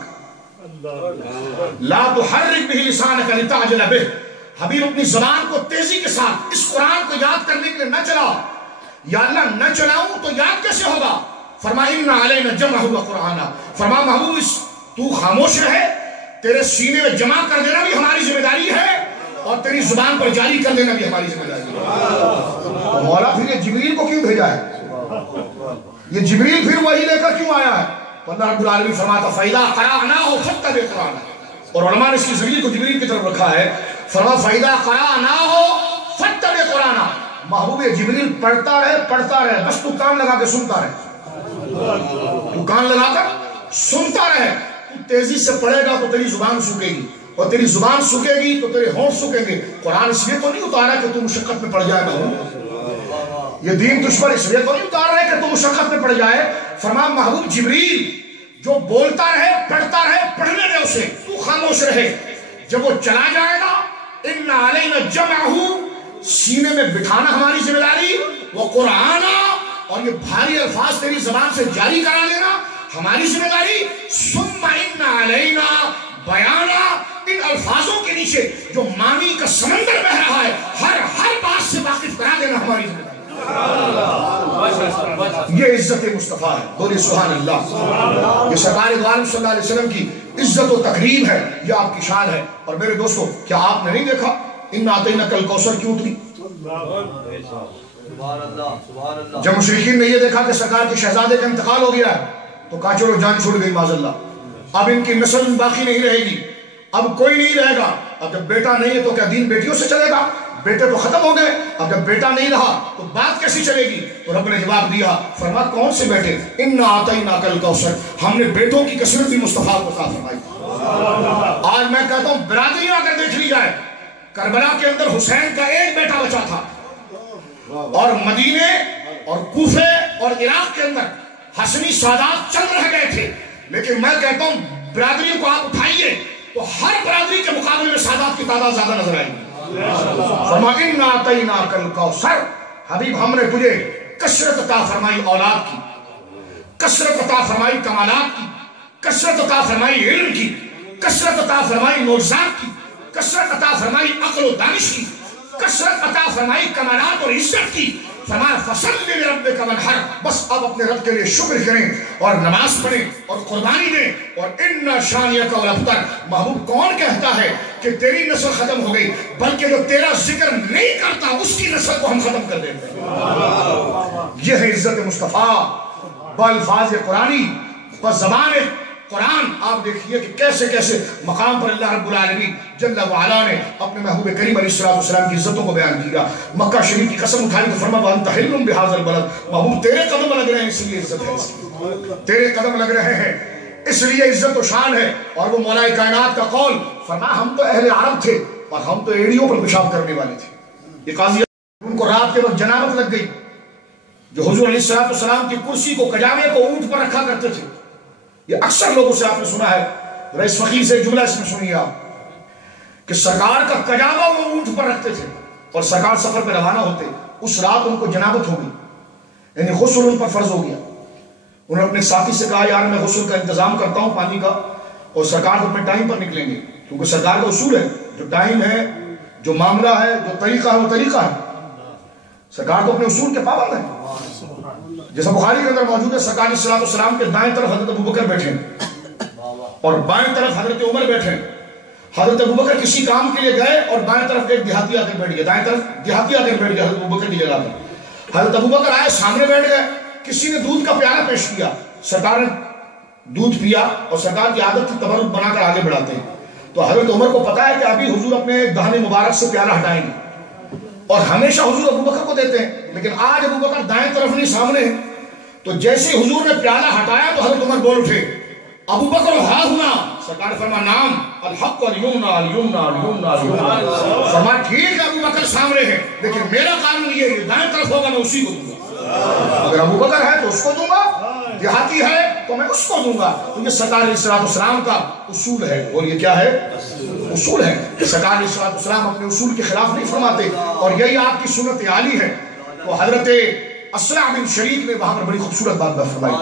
لا تحرک به لسانک لتعجل به. حبیب اپنی زبان کو تیزی کے ساتھ اس قرآن کو یاد کرنے کے لیے نہ چلاؤ. یا اللہ نہ چلاؤں تو یاد کیسے ہوگا؟ فرمایا ان علینا جمعہ وقرآنا. فرمایا محبوب تو خاموش رہے تیرے سینے میں جمع کر دینا بھی ہماری ذمہ داری ہے اور تیری زبان پر جاری کر دینا بھی ہماری ذمہ داری ہے. مولا پھر یہ جبریل کو کیوں بھیجا ہے؟ یہ جبریل پھر وہی لے کر کیوں آیا ہے؟ اللہ رب العالمین فرماتا فَإِذَا قَرَأْنَاهُ فَاتَّبِعْ قُرْآنَهُ. اور علماء نے اس کی ضمیر کو جبریل کی طرف رکھا ہے. فرمایا فَإِذَا قَرَأْنَاهُ فَاتَّبِعْ قُرْآنَهُ. محبوب یہ جبریل پڑھتا رہے بس تو کان لگا کے سنتا رہے تو کان لگا کر سنتا رہے. تو تیزی سے پڑھے گا تو تیری زبان سوکھے گی اور تیری زبان سوکھے گی تو تیرے ہونٹ سوکھیں گے. قرآن اس لیے تو نہیں اتارا کہ تو مشقت میں پڑ جائے محبوب. یہ دین تجھ پر اس لیے تو نہیں اتار رہے کہ تو مشقت میں پڑ جائے. فرمایا محبوب جبریل جو بولتا رہے پڑھتا رہے پڑھنے دے اسے تو خاموش رہے. جب وہ چلا جائے گا ان علینا جمعہ سینے میں بٹھانا ہماری ذمہ داری وہ قرآن اور یہ بھاری الفاظ تیری زبان سے جاری کرا لینا ہماری ذمہ داری. ثم ان علینا بیانا ان الفاظوں کے نیچے جو معنی کا سمندر بہ رہا ہے ہر بات سے واقف کرا دینا ہماری ذمہ داری. یہ عزت مصطفیٰ ہے. بولیے سبحان اللہ. یہ سرکار دو عالم صلی اللہ علیہ وسلم کی عزت و تقریب ہے یہ آپ کی شان ہے. اور میرے دوستو کیا آپ نے نہیں دیکھا ان اعطیناک الکوثر کیوں اتری؟ جب مشرکین نے یہ دیکھا کہ سرکار کے شہزادے کا انتقال ہو گیا ہے تو کہا چلو جان چھوڑ گئی معاذ اللہ. اب ان کی نسل باقی نہیں رہے گی اب کوئی نہیں رہے گا. اب جب بیٹا نہیں ہے تو کیا دین بیٹیوں سے چلے گا؟ بیٹے تو ختم ہو گئے، اب جب بیٹا نہیں رہا تو بات کیسی چلے گی؟ تو رب نے جواب دیا، فرما کون سے بیٹے؟ اِنَّا أَعْطَيْنَاكَ الْكَوْثَرَ، ہم نے بیٹوں کی کثرت بھی مصطفیٰ کو عطا فرمائی۔ آج میں کہتا ہوں برادریاں اگر دیکھ لی جائے، کربلا کے اندر حسین کا ایک بیٹا بچا تھا، اور مدینے اور کوفے اور عراق کے اندر حسنی سادات چند رہ گئے تھے، لیکن میں کہتا ہوں برادریوں کو آپ اٹھائیے تو ہر برادری کے مقابلے میں سادات کی تعداد زیادہ نظر آئے گی۔ فرمایا اِنَّا أَعْطَيْنَاكَ الْكَوْثَرَ، حبیب ہم نے تجھے کثرت عطا فرمائی اولاد کی، کثرت عطا فرمائی کمالات کی، کثرت عطا فرمائی علم کی، کثرت عطا فرمائی معجزات کی، کثرت عطا فرمائی عقل و دانش کی، کثرت عطا فرمائی کمالات اور عزت کی۔ فرمایا فَصَلِّ لِرَبِّكَ وَانْحَرْ، بس اب اپنے رب کے لیے شکر کریں اور نماز پڑھیں اور قربانی دیں۔ اور اِنَّ شَانِئَكَ الْأَبْتَرَ، محبوب کون کہتا ہے کہ تیری نسل ختم ہو گئی، بلکہ جو تیرا ذکر نہیں کرتا اس کی نسل کو ہم ختم کر دیتے ہیں۔ یہ ہے عزت مصطفیٰ بالفاظ قرآنی، بزبان قرآن۔ آپ دیکھیے کہ کیسے کیسے مقام پر اللہ رب العالمین جل وعلا نے اپنے محبوب کریم علیہ السلام کی عزتوں کو بیان کیا۔ مکہ شریف کی قسم اٹھائی تو فرمایا وَأَنْتَ حِلٌّ بِهَٰذَا الْبَلَدِ، محبوب تیرے قدم لگ رہے ہیں اس لیے عزت ہے، اس کی تیرے قدم لگ رہے ہیں اس لیے عزت و شان ہے۔ اور وہ مولا کائنات کا قول، فرمایا ہم تو اہل عرب تھے اور ہم تو ایڑیوں پر پیشاب کرنے والے تھے۔ یہ قاضی ان کو رات کے وقت جنابت لگ گئی، جو حضور علیہ السلام کی کرسی کو کجاوے کو اونٹ پر رکھا کرتے تھے۔ یہ اکثر لوگوں سے آپ نے سنا ہے، رئیس فقیر سے جملہ اس میں سنیے آپ کہ سرکار کا کجاوا وہ اونٹ پر رکھتے تھے اور سرکار سفر پہ روانہ ہوتے، اس رات ان کو جنابت ہو گئی، یعنی غسل ان پر فرض ہو گیا۔ انہوں نے اپنے ساتھی سے کہا یار میں غسل کا انتظام کرتا ہوں پانی کا، اور سرکار تو اپنے ٹائم پر نکلیں گے، کیونکہ سرکار کا اصول ہے جو ٹائم ہے، جو معاملہ ہے، جو طریقہ ہے وہ طریقہ ہے۔ سرکار تو اپنے اصول کے پابند ہے۔ جیسا بخاری کے اندر موجود ہے، سرکار علیہ السلام کے دائیں طرف حضرت ابوبکر بیٹھے اور بائیں طرف حضرت عمر بیٹھے۔ حضرت ابوبکر کسی کام کے لیے گئے اور بائیں طرف ایک دیہاتی آ کر بیٹھ گیا، دائیں طرف دیہاتی آ کر بیٹھ گیا حضرت ابوبکر کی جگہ پر۔ حضرت ابوبکر آئے سامنے بیٹھ گئے، کسی نے دودھ کا پیالہ پیش کیا، سرکار نے دودھ پیا اور سرکار کی عادت کی تبرک بنا کر آگے بڑھاتے ہیں۔ تو حضرت عمر کو پتا ہے کہ ابھی حضور اپنے دہن مبارک سے پیالہ ہٹائیں گے اور ہمیشہ حضور ابوبکر کو دیتے ہیں، لیکن آج ابوبکر دائیں طرف نہیں سامنے ہیں۔ تو جیسے حضور نے پیالہ ہٹایا تو حضرت عمر بول اٹھے ابوبکر ہا ہونا، سرکار نے فرمایا نام الحق والیمنا الیمنا الیمنا الیمنا، فرمایا ٹھیک ہے ابوبکر سامنے ہے لیکن میرا قانون یہ ہے دائیں طرف ہوگا میں اسی کو دوں گا، اگر ابوبکر ہے تو اس کو دوں گا، دیہاتی ہے تو میں اس کو دوں گا۔ تو یہ سرکار علیہ السلام کا اصول ہے، اور یہ کیا ہے؟ اصول ہے کہ سرکار علیہ السلام اپنے اصول کے خلاف نہیں فرماتے، اور یہی آپ کی سنت عالی ہے۔ تو حضرت اسرع بن شریک نے وہاں پر بڑی خوبصورت بات فرمائی۔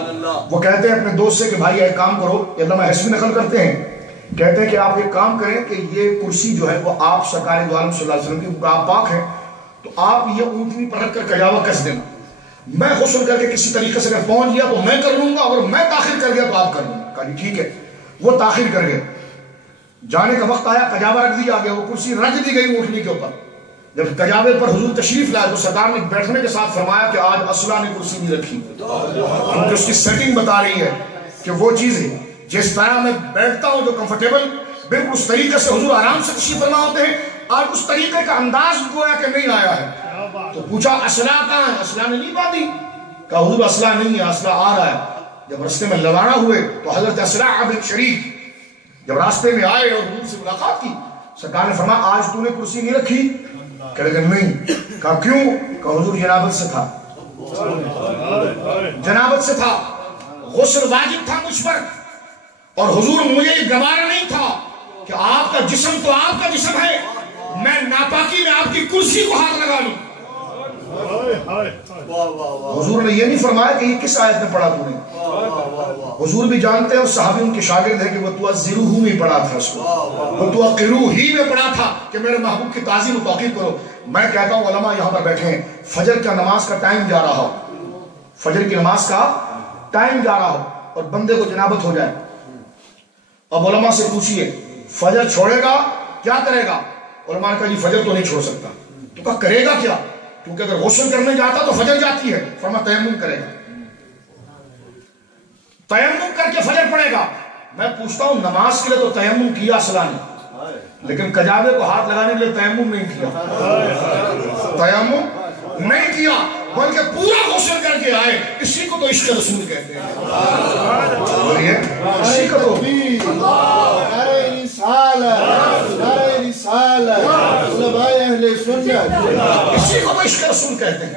وہ کہتے ہیں اپنے دوست سے کہ بھائی ایک کام کرو، علامہ حسبی نقل کرتے ہیں، کہتے ہیں کہ آپ ایک کام کریں کہ یہ کرسی جو ہے وہ آپ سرکار دو عالم صلی اللہ علیہ وسلم کی، آپ پاک ہیں تو آپ یہ اونٹنی پر رکھ کر کجاوا کس دینا، میں غسل کر کے کسی طریقے سے اگر پہنچ گیا تو میں کر لوں گا، اور میں تاخیر کر گیا تو آپ کر لوں گا۔ کہا جی ٹھیک ہے۔ وہ تاخیر کر گئے، جانے کا وقت آیا، کجاوا رکھ دیا گیا، وہ کرسی رکھ دی گئی اونٹنی کے اوپر۔ جب کجاوے پر حضور تشریف لائے تو سرکار نے بیٹھنے کے ساتھ فرمایا کہ آج اسلحہ نے کرسی نہیں رکھی، کیونکہ اس کی سیٹنگ بتا رہی ہے کہ وہ چیز ہے جس طرح میں بیٹھتا ہوں جو کمفرٹیبل، بالکل اس طریقے سے حضور آرام سے تشریف فرما ہوتے ہیں، آج اس طریقے کا انداز گویا کہ نہیں آیا ہے۔ تو پوچھا اسلحہ کہاں ہے؟ اسلحہ نے نہیں باندھی، کہا حضور اسلحہ نہیں ہے، اسلحہ آ رہا ہے۔ جب راستے میں روانہ ہوئے تو حضرت اسرع بن شریک جب راستے میں آئے اور حضور سے ملاقات کی، سرکار نے فرمایا آج تو نے کرسی نہیں رکھی؟ کہہ لگا نہیں۔ کہا کیوں؟ کہا حضور جنابت سے تھا، جنابت سے تھا، غسل واجب تھا مجھ پر، اور حضور مجھے گوارا نہیں تھا کہ آپ کا جسم تو آپ کا جسم ہے، میں ناپاکی میں آپ کی کرسی کو ہاتھ لگا لوں۔ حضور نے یہ نہیں فرمایا کہ یہ کس آیت میں پڑھا تو نے، حضور بھی جانتے ہیں اور صحابی ان کے شاگرد ہیں کہ وَتُوَزِّرُهُ میں پڑھا تھا، اس کو وَتُوَقِّرُهُ ہی میں پڑھا تھا کہ میرے محبوب کی تعظیم و توقیر کرو۔ میں کہتا ہوں علماء یہاں پر بیٹھے ہیں، فجر کا نماز کا ٹائم جا رہا ہو، فجر کی نماز کا ٹائم جا رہا ہو اور بندے کو جنابت ہو جائے، اب علماء سے پوچھئے فجر چھوڑے گا کیا کرے گا؟ علماء نے کہا جی فجر تو نہیں چھوڑ سکتا۔ تو کہا کرے گا کیا؟ کیونکہ اگر غسل کرنے جاتا تو فجر جاتی ہے، فرمایا تیمم کرے گا، تیمم کر کے فجر پڑے گا۔ میں پوچھتا ہوں نماز کے لیے تو تیمم کیا اسلام نے، لیکن کجاوے کو ہاتھ لگانے کے لیے تیمم نہیں کیا، تیمم نہیں کیا، بلکہ پورا غسل کر کے آئے. اسی کو تو عشق رسول کہتے ہیں. بولیے اسی کو تو اسی کو تو عشق رسول کہتے ہیں،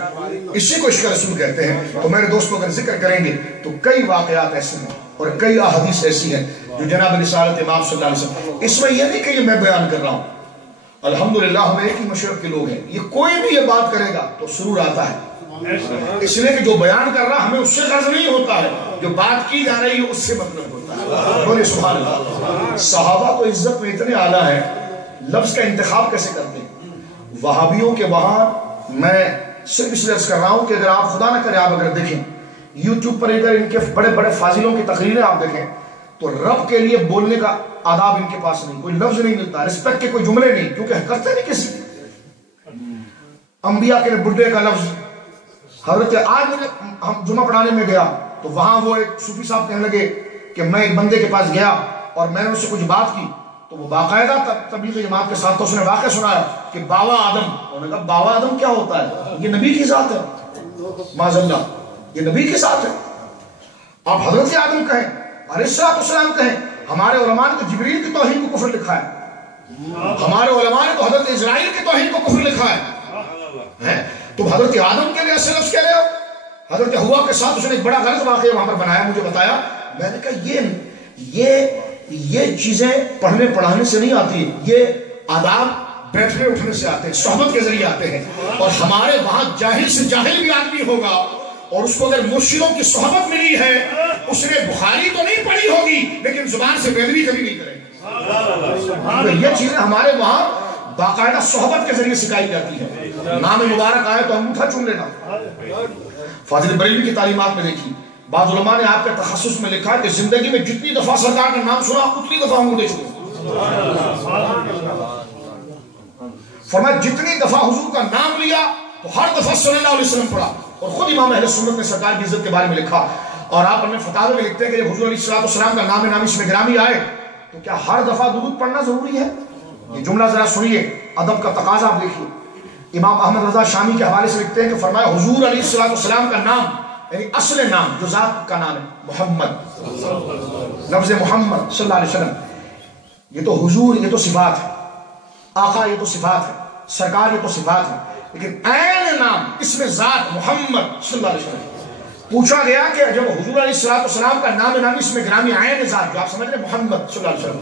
اسی کو عشق رسول کہتے ہیں. تو میرے دوستوں اگر ذکر کریں گے تو کئی واقعات ایسے ہیں اور کئی احادیث ایسی ہیں جو جناب رسالت امام صلی اللہ علیہ وسلم. اس میں یہ نہیں کہ یہ میں بیان کر رہا ہوں، الحمدللہ ہم ایک ہی مشرق کے لوگ ہیں. یہ کوئی بھی یہ بات کرے گا تو سرور آتا ہے، اس لیے کہ جو بیان کر رہا ہمیں اس سے غرض نہیں ہوتا ہے، جو بات کی جا رہی ہے اس سے مطلب ہوتا ہے. بولے سبحان اللہ. صحابہ تو عزت میں اتنے اعلیٰ ہیں، لفظ کا انتخاب کیسے کرتے ہیں. وہابیوں کے وہاں میں صرف اس لیے عرض کر رہا ہوں کہ اگر آپ خدا نہ کرے آپ اگر دیکھیں یوٹیوب پر اگر ان کے بڑے بڑے فاضلوں کی تقریریں آپ دیکھیں تو رب کے لیے بولنے کا آداب ان کے پاس نہیں، کوئی لفظ نہیں ملتا، رسپیکٹ کے کوئی جملے نہیں، کیونکہ کرتے نہیں کسی. انبیاء کے بڈھے کا لفظ حضرت آج ہم جمعہ پڑھانے میں گیا تو وہاں وہ ایک صوفی صاحب کہنے لگے کہ میں ایک بندے کے پاس گیا اور میں نے اس سے کچھ بات کی تو وہ باقاعدہ تبلیغ جماعت کے ساتھ تو اس نے واقعہ سنایا کہ باوا آدم. انہوں نے کہا باوا آدم کیا ہوتا ہے؟ یہ نبی کی ذات ہے، معاذ اللہ یہ نبی کی ذات ہے. آپ حضرت آدم کہیں، علیہ السلام کہیں. ہمارے علماء نے تو جبریل کی توہین کو کفر لکھا ہے، ہمارے علماء نے تو حضرت اسرائیل کی توہین کو کفر لکھا ہے. تم حضرت آدم کے لیے ایسے لفظ کہہ رہے ہو. حضرت ہوا کے ساتھ اس نے ایک بڑا غلط واقعہ وہاں پر بنایا، مجھے بتایا. میں نے کہا یہ چیزیں پڑھنے پڑھانے سے نہیں آتی، یہ آداب بیٹھنے اٹھنے سے آتے ہیں، صحبت کے ذریعے آتے ہیں. اور ہمارے وہاں جاہل سے جاہل بھی آدمی ہوگا اور اس کو اگر مرشدوں کی صحبت ملی ہے اس نے بخاری تو نہیں پڑھی ہوگی لیکن زبان سے بے ادبی کبھی نہیں کرے. یہ چیزیں ہمارے وہاں باقاعدہ صحبت کے ذریعے سکھائی جاتی ہے. نام مبارک آئے تو انگوٹھا چوم لینا. فاضل بریلوی کی تعلیمات میں دیکھی بعض علماء نے آپ کے تخصص میں لکھا ہے کہ زندگی میں جتنی دفعہ سرکار کا نام سنا اتنی دفعہ انگوٹھے چومے. فرمایا جتنی دفعہ حضور کا نام لیا تو ہر دفعہ صلی اللہ علیہ وسلم پڑھا. اور خود امام اہل سنت نے سرکار کی عزت کے بارے میں لکھا اور آپ اپنے فتاوی میں لکھتے ہیں کہ جب حضور علیہ السلام کا نام نامی اس میں گرامی آئے تو کیا ہر دفعہ درود پڑھنا ضروری ہے؟ یہ جملہ ذرا سنیے، ادب کا تقاضا آپ دیکھیے. امام احمد رضا شامی کے حوالے سے لکھتے ہیں کہ فرمایا حضور علیہ السلام کا نام یعنی اصل نام جو ذات کا نام ہے محمد، لفظ محمد صلی اللہ علیہ وسلم، یہ تو حضور یہ تو صفات ہے، آقا یہ تو صفات ہے، سرکار یہ تو صفات ہے، لیکن عین نام اسم ذات محمد صلی اللہ علیہ وسلم. پوچھا گیا کہ جب حضور علیہ السلام کا نام نامی اس میں گرامی عین ذات جو آپ سمجھ رہے محمد صلی اللہ علیہ وسلم،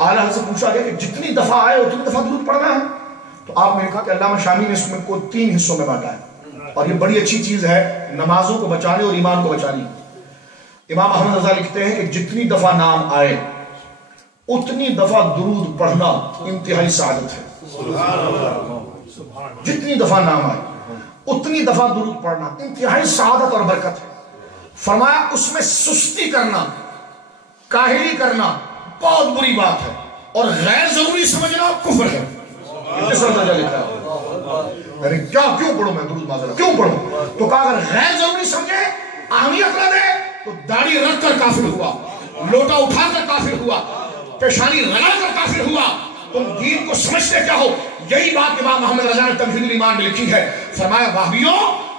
اعلیٰ حضرت سے پوچھا گیا کہ جتنی دفعہ آئے اتنی دفعہ درود پڑھنا ہے. تو آپ نے کہا کہ علامہ شامی نے اس میں کو 3 حصوں میں بانٹا ہے اور یہ بڑی اچھی چیز ہے نمازوں کو بچانے اور ایمان کو بچانے. امام احمد رضا لکھتے ہیں کہ جتنی دفعہ نام آئے اتنی دفعہ درود پڑھنا انتہائی سعادت ہے. جتنی دفعہ نام آئے اتنی دفعہ درود پڑھنا انتہائی سعادت اور برکت ہے. فرمایا اس میں سستی کرنا، کاہلی کرنا بہت بری بات ہے اور غیر ضروری سمجھنا کفر ہے. کیوں پڑھوں میں درود معذرت کیوں پڑھوں؟ تو کہا اگر غیر ضروری سمجھے اہمیت نہ دے تو داڑھی رکھ کر کافر ہوا، لوٹا اٹھا کر کافر ہوا، پیشانی لگا کر کافر ہوا. تم دین کو سمجھتے کیا ہو؟ یہی بات امام محمد رضا نے تمہید الایمان میں لکھی ہے. فرمایا وہابیوں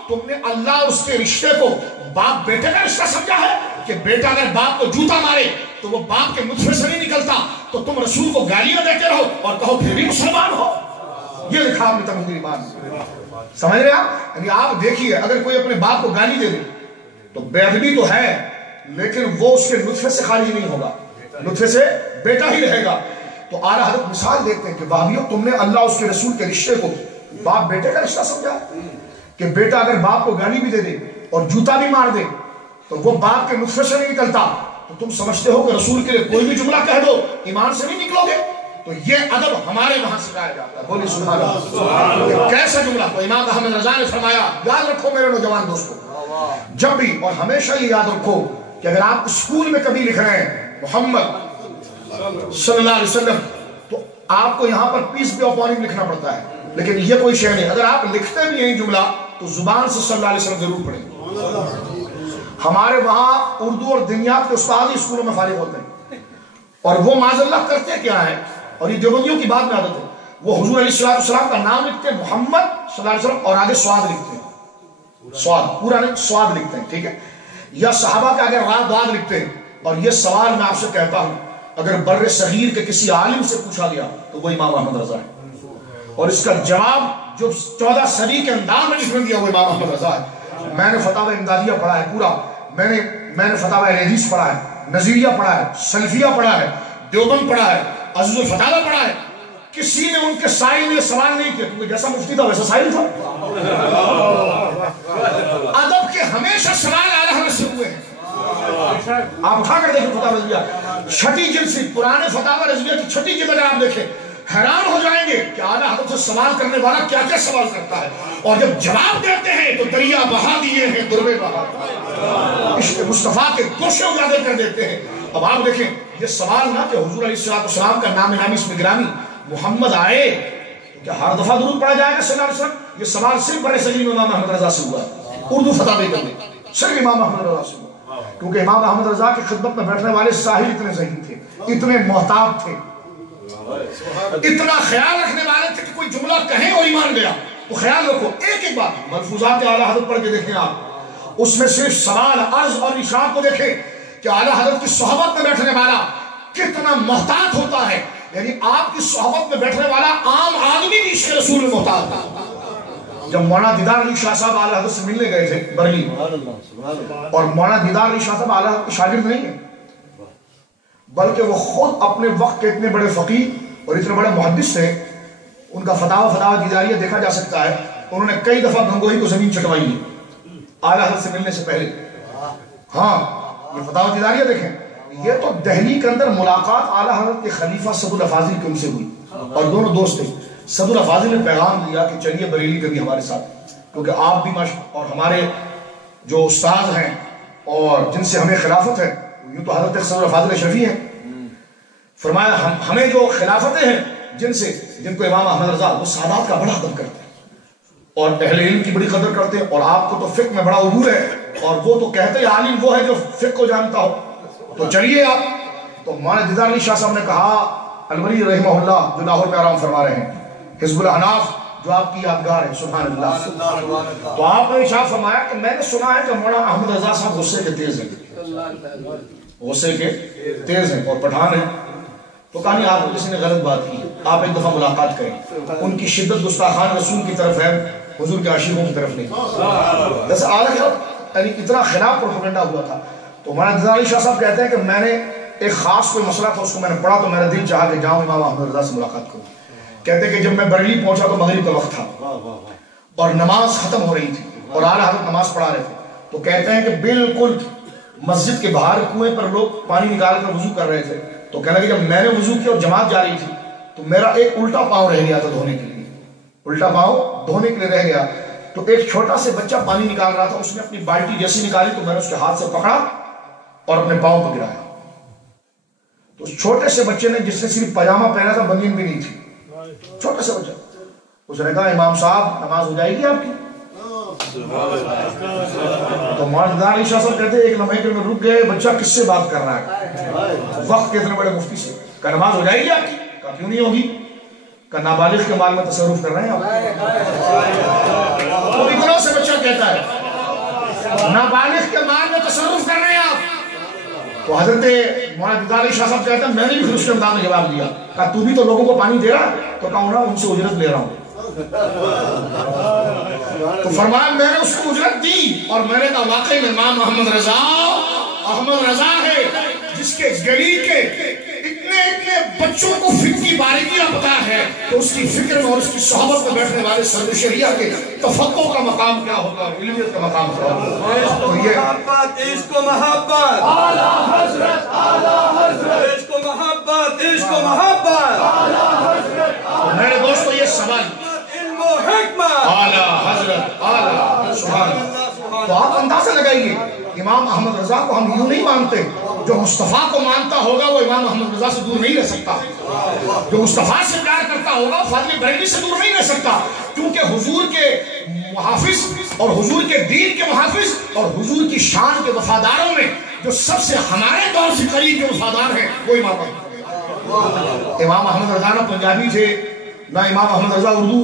تم نے اللہ اور اس کے رشتے کو باپ بیٹے کا رشتہ سمجھا ہے کہ بیٹا اگر باپ کو جوتا مارے تو وہ باپ کے نطفے سے نہیں نکلتا، تو تم رسول کو گالیاں دیتے رہو اور کہو پھر بھی مسلمان ہو. یہ لکھا آپ نے تمہید الایمان میں. سمجھ رہے آپ؟ یعنی آپ دیکھیے اگر کوئی اپنے باپ کو گالی دے دے تو بے ادبی تو ہے لیکن وہ اس کے نطفے سے خارج نہیں ہوگا، نطفے سے بیٹا ہی رہے گا. تو اعلیٰ حضرت مثال دیتے ہیں کہ وہابیوں تم نے اللہ اس کے رسول کے رشتے کو باپ بیٹے کا رشتہ سمجھا کہ بیٹا اگر باپ کو گالی بھی دے دے اور جوتا بھی مار دے تو وہ باپ کے نطفے سے نہیں نکلتا. تو تم سمجھتے ہو کہ رسول کے لیے کوئی بھی جملہ کہہ دو ایمان سے نہیں نکلو گے. تو یہ ادب ہمارے وہاں سکھایا جاتا ہے. بولی سبحان اللہ. کیسا جملہ؟ تو امام احمد رضا نے فرمایا یاد رکھو میرے نوجوان دوستو، جب بھی اور ہمیشہ یہ یاد رکھو کہ اگر آپ اسکول میں کبھی لکھ رہے ہیں محمد صلی اللہ علیہ وسلم تو آپ کو یہاں پر پیس بھی اپوننگ لکھنا پڑتا ہے، لیکن یہ کوئی شے نہیں. اگر آپ لکھتے بھی یہی جملہ تو زبان سے صلی اللہ علیہ وسلم ضرور پڑھیں. ہمارے وہاں اردو اور دنیات کے استاد ہی اسکولوں میں فارغ ہوتے ہیں اور وہ معاذ اللہ کرتے کیا ہے؟ اور یہ دیوبندیوں کی بات میں عادت ہے، وہ حضور علیہ السلام کا نام لکھتے ہیں محمد صلی اللہ علیہ وسلم اور آگے سواد لکھتے ہیں، سواد پورا نہیں سواد لکھتے ہیں، ٹھیک ہے، یا صحابہ کے آگے راد لکھتے ہیں. اور یہ سوال میں آپ سے کہتا ہوں اگر بر صغیر کے کسی عالم سے پوچھا گیا تو وہ امام احمد رضا ہے، اور اس کا جواب جو 14 صدی کے انداز میں جس نے دیا وہ امام احمد رضا ہے. میں نے فتاوی امدادیہ پڑھا ہے پورا، میں نے فتاوی حدیث پڑھا ہے، نظریہ پڑھا ہے، سلفیہ پڑھا ہے، دیوبند پڑھا ہے، عزیز الفتاوی پڑھا ہے. کسی نے ان کے سائل میں سوال نہیں کیا کیونکہ جیسا مفتی تھا ویسا سائل تھا. ادب کے ہمیشہ سوال اعلیٰ حضرت سے ہوئے ہیں. آپ اٹھا کر دیکھیں فتاوی رضویہ چھٹی جلد سے، پرانے فتاوی رضویہ کی چھٹی جلد اگر آپ دیکھیں حیران ہو جائیں گے کہ اعلیٰ حضرت سے سوال کرنے والا کیا کیا سوال کرتا ہے، اور جب جواب دیتے ہیں تو دریا بہا دیے ہیں دربے بہا، عشق مصطفیٰ کے گوشے اجاگر کر دیتے ہیں. اب آپ دیکھیں یہ سوال نہ کہ حضور علیہ السلام کا نام نامی اسم گرامی محمد آئے کیا ہر دفعہ درود پڑھا جائے گا صلی اللہ علیہ وسلم، یہ سوال صرف بر صغیر میں امام احمد رضا سے ہوا ہے. اردو فتاوی کرنے صرف امام احمد رضا سے ہوا، کیونکہ امام احمد رضا کی خدمت میں بیٹھنے والے ساحل اتنے ذہین تھے، اتنے محتاط تھے، اتنا خیال رکھنے والے تھے کہ کوئی جملہ کہیں اور ایمان گیا تو خیال رکھو ایک ایک بات. ملفوظات اعلیٰ حضرت پڑھ کے دیکھیں آپ، اس میں صرف سوال عرض اور اشارت کو دیکھیں کہ اعلیٰ حضرت کی صحبت میں بیٹھنے والا کتنا محتاط ہوتا ہے. یعنی آپ کی صحبت میں بیٹھنے والا عام آدمی بھی عشق رسول میں محتاط ہے. جب مولانا دیدار علی شاہ صاحب اعلیٰ حضرت سے ملنے گئے تھے برلی، اور مولانا دیدار علی شاہ صاحب اعلیٰ حضرت کے شاگرد نہیں ہیں بلکہ وہ خود اپنے وقت کے اتنے بڑے فقیہ اور اتنے بڑے محدث تھے. ان کا فتاوی دیداریہ دیکھا جا سکتا ہے، انہوں نے کئی دفعہ گنگوئی کو زمین چٹوائی ہے اعلیٰ حضرت سے ملنے سے پہلے. ہاں یہ فتاوی دیداریہ دیکھیں، یہ تو دہلی کے اندر ملاقات اعلیٰ حضرت کے خلیفہ صدر الافاضل کے ان سے ہوئی، اور دونوں دوست تھے. صدر الافاضل نے پیغام دیا کہ چلیے بریلی کبھی ہمارے ساتھ، کیونکہ آپ بھی مشق اور ہمارے جو استاد ہیں اور جن سے ہمیں خلافت ہے یوں تو حضرت صدر الافاضل اشرفی ہیں. فرمایا ہمیں جو خلافتیں ہیں جن کو امام احمد رضا وہ سادات کا بڑا ادب کرتے ہیں اور اہل علم کی بڑی قدر کرتے ہیں، اور آپ کو تو فقہ میں بڑا عبور ہے، اور وہ تو کہتے ہیں عالم وہ ہے جو فقہ کو جانتا ہو، تو چلیے آپ. تو مولانا دیدار علی شاہ صاحب نے کہا الولی رحمہ اللہ جو لاہور میں آرام فرما رہے ہیں، حزب الاحناف جو آپ کی یادگار ہے، سبحان اللہ. تو آپ نے ارشاد فرمایا کہ میں نے سنا ہے کہ مولانا احمد رضا صاحب غصے کے تیز ہیں، غصے کے تیز ہیں اور پٹھان ہیں. تو کہا نہیں آپ کو کسی نے غلط بات کی، آپ ایک دفعہ ملاقات کریں. ان کی شدت گستاخان رسول کی طرف ہے، حضور کے عاشقوں کی طرف نہیں. جیسے اعلیٰ یعنی اتنا خلاف پروپیگنڈا ہوا تھا. تو مولانا دیدار علی شاہ صاحب کہتے ہیں کہ میں نے ایک خاص کوئی مسئلہ تھا، اس کو میں نے پڑھا تو میرا دل چاہا کہ جاؤں امام احمد رضا سے ملاقات کروں. کہتے ہیں کہ جب میں بریلی پہنچا تو مغرب کا وقت تھا اور نماز ختم ہو رہی تھی اور اعلیٰ حضرت نماز پڑھا رہے تھے. تو کہتے ہیں کہ بالکل مسجد کے باہر کنویں پر لوگ پانی نکال کر وضو کر رہے تھے. تو کہنے لگے جب میں نے وضو کیا اور جماعت جا رہی تھی تو میرا ایک الٹا پاؤں رہ گیا تھا دھونے کے لیے، الٹا پاؤں دھونے کے لیے رہ گیا. تو ایک چھوٹا سے بچہ پانی نکال رہا تھا، اس نے اپنی بالٹی جیسی نکالی تو میں نے اس کے ہاتھ سے پکڑا اور اپنے پاؤں پہ گرایا. تو اس چھوٹے سے بچے نے جس نے صرف پاجامہ پہنا تھا، بنیان بھی نہیں تھی، چھوٹا سا بچہ، اس نے کہا امام صاحب نماز ہو جائے گی آپ کی؟ تو مولانا دیدار علی شاہ صاحب کہتے ہیں ایک لمحے کے میں رک گئے، بچہ کس سے بات کر رہا ہے، وقت کے اتنے بڑے مفتی سے. کہا نماز ہو جائے گی آپ کی؟ کہا کیوں نہیں ہوگی؟ کہا نابالغ کے مال میں تصرف کر رہے ہیں آپ. تو اتنا سے بچہ کہتا ہے نابالغ کے مال میں تصرف کر رہے ہیں آپ. تو حضرت مولانا دیدار علی شاہ صاحب کہتے ہیں میں نے بھی پھر اس کے انداز میں جواب دیا. کہا تو بھی تو لوگوں کو پانی دے رہا ہے؟ تو کہا ان سے اجرت لے رہا ہوں. تو فرمایا میں نے اس کو اجرت دی اور میں نے کہا واقعی میں امام احمد رضا ہے جس کے گلی کے اتنے بچوں کو فقہ کی باریکیاں پتا ہے تو اس کی فکر میں اور اس کی صحبت میں بیٹھنے والے سرد شریعہ کے تفقہ کا مقام کیا ہوگا، علمیت کا مقام کیا ہوگا. تو یہ محبت عشق و محبت اعلیٰ حضرت عشق و محبت عشق و محبت اعلیٰ حضرت. میرے دوستو یہ سوال علم و حکمت اعلیٰ حضرت اعلیٰ سبحان اللہ. تو آپ اندازہ لگائیے امام احمد رضا کو ہم یوں نہیں مانتے، جو مصطفیٰ کو مانتا ہوگا وہ امام احمد رضا سے دور نہیں رہ سکتا، جو مصطفیٰ سے پیار کرتا ہوگا فاضل بریلوی سے دور نہیں رہ سکتا، کیونکہ حضور کے محافظ اور حضور کے دین کے محافظ اور حضور کی شان کے وفاداروں میں جو سب سے ہمارے دور سے قریب کے وفادار ہیں وہ امام احمد. امام احمد رضا نہ پنجابی تھے، نہ امام احمد رضا اردو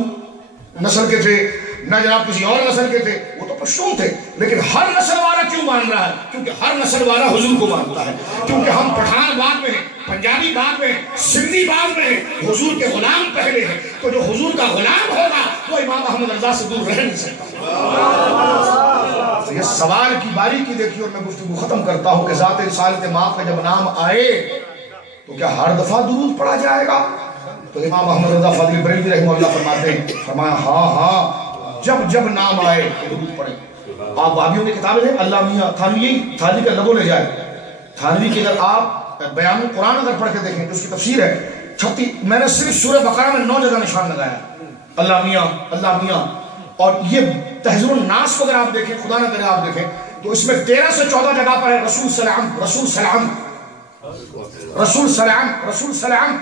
نسل کے تھے، نہ جناب کسی اور نسل کے تھے، وہ تو پشتون تھے. لیکن ہر نسل والا کیوں مان رہا ہے؟ کیونکہ ہر نسل والا حضور کو مانتا ہے. کیونکہ ہم پٹھان بعد میں ہیں، پنجابی بعد میں ہیں، سندھی بعد میں ہیں، حضور کے غلام پہلے ہیں. تو جو حضور کا غلام ہوگا وہ امام احمد رضا سے دور رہ نہیں سکتا. یہ سوال کی باریکی دیکھیے اور میں گفتگو ختم کرتا ہوں کہ ذات رسالت ماں کا جب نام آئے تو کیا ہر دفعہ درود پڑھا جائے گا؟ تو امام احمد رضا فاضل بریلوی رحمہ اللہ فرماتے ہیں، فرمایا ہاں جب جب نام آئے تو درود پڑھیں. آپ بابیوں کی کتابیں ہیں، اللہ میاں تھانوی، تھانوی کا لگو لے جائے، تھانوی کی اگر آپ بیان القرآن اگر پڑھ کے دیکھیں تو اس کی تفسیر ہے میں نے صرف سورہ بقرہ میں 9 جگہ نشان لگایا، اللہ میاں اللہ میاں. اور یہ تہذیب الناس کو اگر آپ دیکھیں، خدا نہ کرے آپ دیکھیں، تو اس میں 13 سے 14 جگہ پر ہے رسول سلام رسول سلام رسول سلام رسول سلام،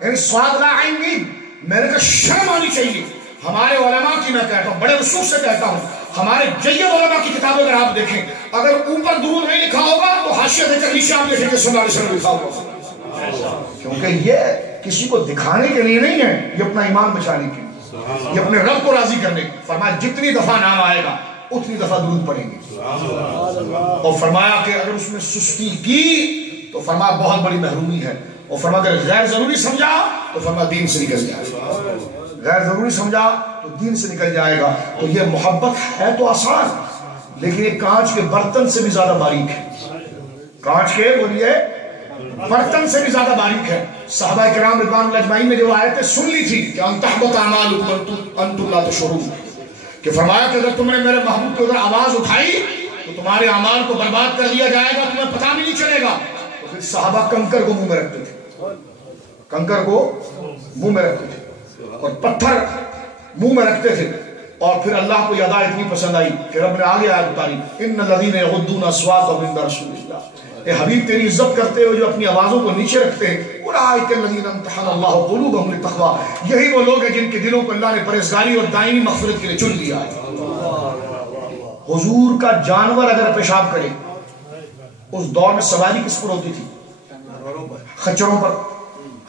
یعنی سواد لا عین نہیں. میں نے کہا شرم آنی چاہیے ہمارے علماء کی، میں کہتا ہوں بڑے رسول سے کہتا ہوں، ہمارے جید علماء کی کتابیں اگر آپ دیکھیں، اگر اوپر درود نہیں لکھا ہوگا تو حاشیہ دے کر نیچے آپ دیکھیں کہ صلی اللہ علیہ وسلم لکھا ہوگا. کیونکہ یہ کسی کو دکھانے کے لیے نہیں ہے، یہ اپنا ایمان بچانے کے لیے، یہ اپنے رب کو راضی کرنے. فرمایا جتنی دفعہ نام آئے گا اتنی دفعہ درود پڑھیں گے. اور فرمایا کہ اگر اس میں سستی کی تو فرمایا بہت بڑی محرومی ہے. اور فرمایا اگر غیر ضروری سمجھا تو فرمایا دین سے نکل جائے گا، غیر ضروری سمجھا تو دین سے نکل جائے گا. تو یہ محبت ہے تو آسان، لیکن یہ کانچ کے برتن سے بھی زیادہ باریک ہے. کانچ کے بولیے برتن سے بھی زیادہ باریک ہے. صحابہ کرام رضوان اللہ اجمعین نے جو آیتیں سن لی تھی کہ ان تحبط اعمالکم انتم لا تشعرون، کہ فرمایا کہ اگر تم نے میرے محبوب کے ادھر آواز اٹھائی تو تمہارے اعمال کو برباد کر دیا جائے گا، تمہیں پتہ بھی نہیں چلے گا. تو پھر صحابہ کنکر کو منہ میں رکھتے تھے، کنکر کو منہ میں رکھتے تھے اور پتھر منہ میں رکھتے تھے. اور پھر اللہ کو یہ ادا اتنی پسند آئی کہ رب نے آگے آیت اتاری، ان الذین یغضون اصواتهم عند رسول اللہ، اے حبیب تیری عزت کرتے ہوئے جو اپنی آوازوں کو نیچے رکھتے ہیں، اولئک الذین امتحن اللہ قلوبهم للتقوی، یہی وہ لوگ ہیں جن کے دلوں کو اللہ نے پرہیزگاری اور دائمی مغفرت کے لیے چن لیا ہے. حضور کا جانور اگر پیشاب کرے، اس دور میں سواری کس پر ہوتی تھی؟ خچروں پر،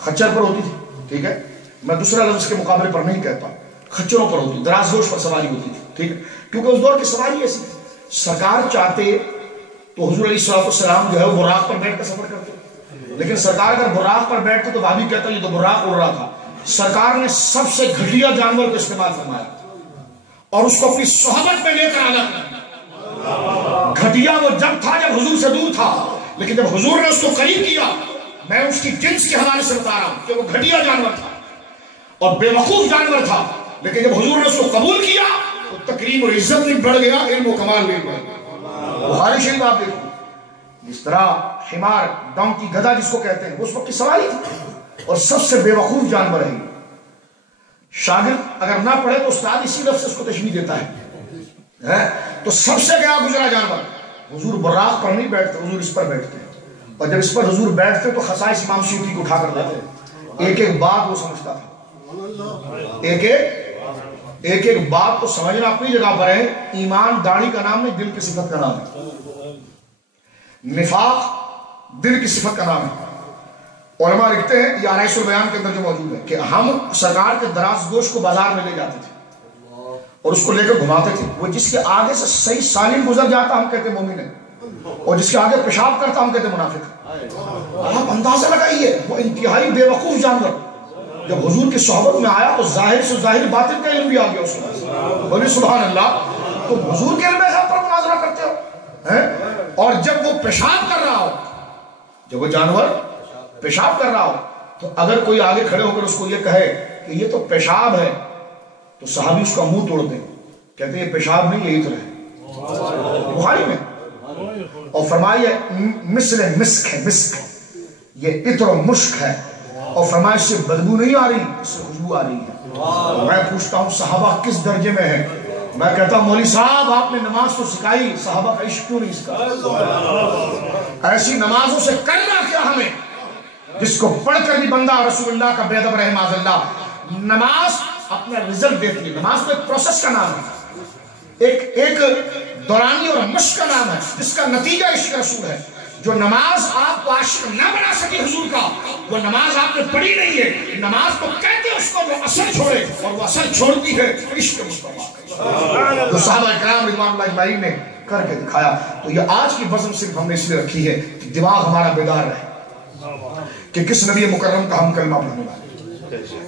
خچر پر ہوتی تھی. ٹھیک ہے، میں دوسرا لفظ کے مقابلے پر نہیں کہتا، خچروں پر ہوتی، دراز گوش پر سواری ہوتی تھی. ٹھیک ہے، کیونکہ اس دور کی سواری ایسی تھی. سرکار چاہتے تو حضور علیہ السلام جو ہے وہ براق پر بیٹھ کر سفر کرتے، لیکن سرکار اگر براق پر بیٹھتے تو بھابھی کہتا یہ تو براق اڑ رہا تھا. سرکار نے سب سے گھٹیا جانور کو استعمال فرمایا اور اس کو اپنی صحبت میں لے کر آنا. گھٹیا وہ جب تھا جب حضور سے دور تھا، لیکن جب حضور نے اس کو قریب کیا، میں اس کی جنس کے حوالے سے بتا رہا ہوں کہ وہ گھٹیا جانور تھا اور بے وقوف جانور تھا، لیکن جب حضور نے اس کو قبول کیا تو تکریم اور عزت بھی بڑھ گیا، علم و کمال بھی بڑھ گیا. بخاری شریف آپ دیکھو، جس طرح حمار، ڈونکی، گدھا جس کو کہتے ہیں، وہ اس وقت کی سواری تھی اور سب سے بے وقوف جانور ہے. شاگرد اگر نہ پڑھے تو استاد اسی لفظ سے اس کو تشبیہ دیتا ہے. تو سب سے گیا گزرا جانور. حضور براق پر نہیں بیٹھتے، حضور اس پر بیٹھتے ہیں، اور جب اس پر حضور بیٹھتے تو خصائص امام سیوطی کو اٹھا کر دیتے. ایک ایک بات وہ سمجھتا تھا، ایک ایک بات کو سمجھنا اپنی جگہ پر ہے. ایمان داڑھی کا نام نہیں، دل کی صفت کا نام ہے. نفاق دل کی صفت کا نام ہے. علماء لکھتے ہیں، یہ آرائش البیان کے اندر جو موجود ہے، کہ ہم سرکار کے دراز گوشت کو بازار میں لے جاتے تھے اور اس کو لے کر گھماتے تھے. وہ جس کے آگے سے صحیح سالم گزر جاتا ہم کہتے مومن ہے، اور جس کے آگے پیشاب کرتا ہم کہتے منافق ہے. آپ اندازہ لگائیے، وہ انتہائی بے وقوف جانور جب حضور کی صحبت میں آیا تو ظاہر سے ظاہر باطن کا علم بھی آ گیا اس کو. بولیے سبحان اللہ. تو حضور کے علم غیب پر مناظرہ کرتے ہو. اور جب وہ پیشاب کر رہا ہو، جب وہ جانور پیشاب کر رہا ہو، تو اگر کوئی آگے کھڑے ہو کر اس کو یہ کہے کہ یہ تو پیشاب ہے، تو صحابی اس کا منہ توڑتے ہیں، کہتے ہیں یہ پیشاب نہیں، یہ عطر ہے. بخاری میں. اور فرمایا مثل مسک ہے، مسک یہ عطر و مشک ہے. اور فرمایا اس سے بدبو نہیں آ رہی، اس سے خوشبو آ رہی ہے. میں پوچھتا ہوں صحابہ کس درجے میں ہیں؟ میں کہتا ہوں مولوی صاحب آپ نے نماز تو سکھائی، صحابہ کا عشق کیوں نہیں سکھایا؟ ایسی نمازوں سے کرنا کیا ہمیں جس کو پڑھ کر بھی بندہ رسول اللہ کا بے ادب رہے معاذ اللہ. نماز اپنا رزلٹ دیتی ہے. نماز کو ایک پروسیس کا نام ہے، ایک دورانی اور مشق کا نام ہے، جس کا نتیجہ عشق رسول ہے. جو نماز آپ کو عاشق نہ بنا سکی حضور کا، وہ نماز آپ نے پڑھی نہیں ہے. نماز تو کہتے ہیں اس کو جو اثر چھوڑے، اور وہ اثر چھوڑتی ہے عشق مصطفیٰ کا. تو صحابہ کرام رضوان اللہ اجمعین نے کر کے دکھایا. تو یہ آج کی بزم صرف ہم نے اس لیے رکھی ہے کہ دماغ ہمارا بیدار رہے کہ کس نبی مکرم کا ہم کلمہ پڑھنے والے.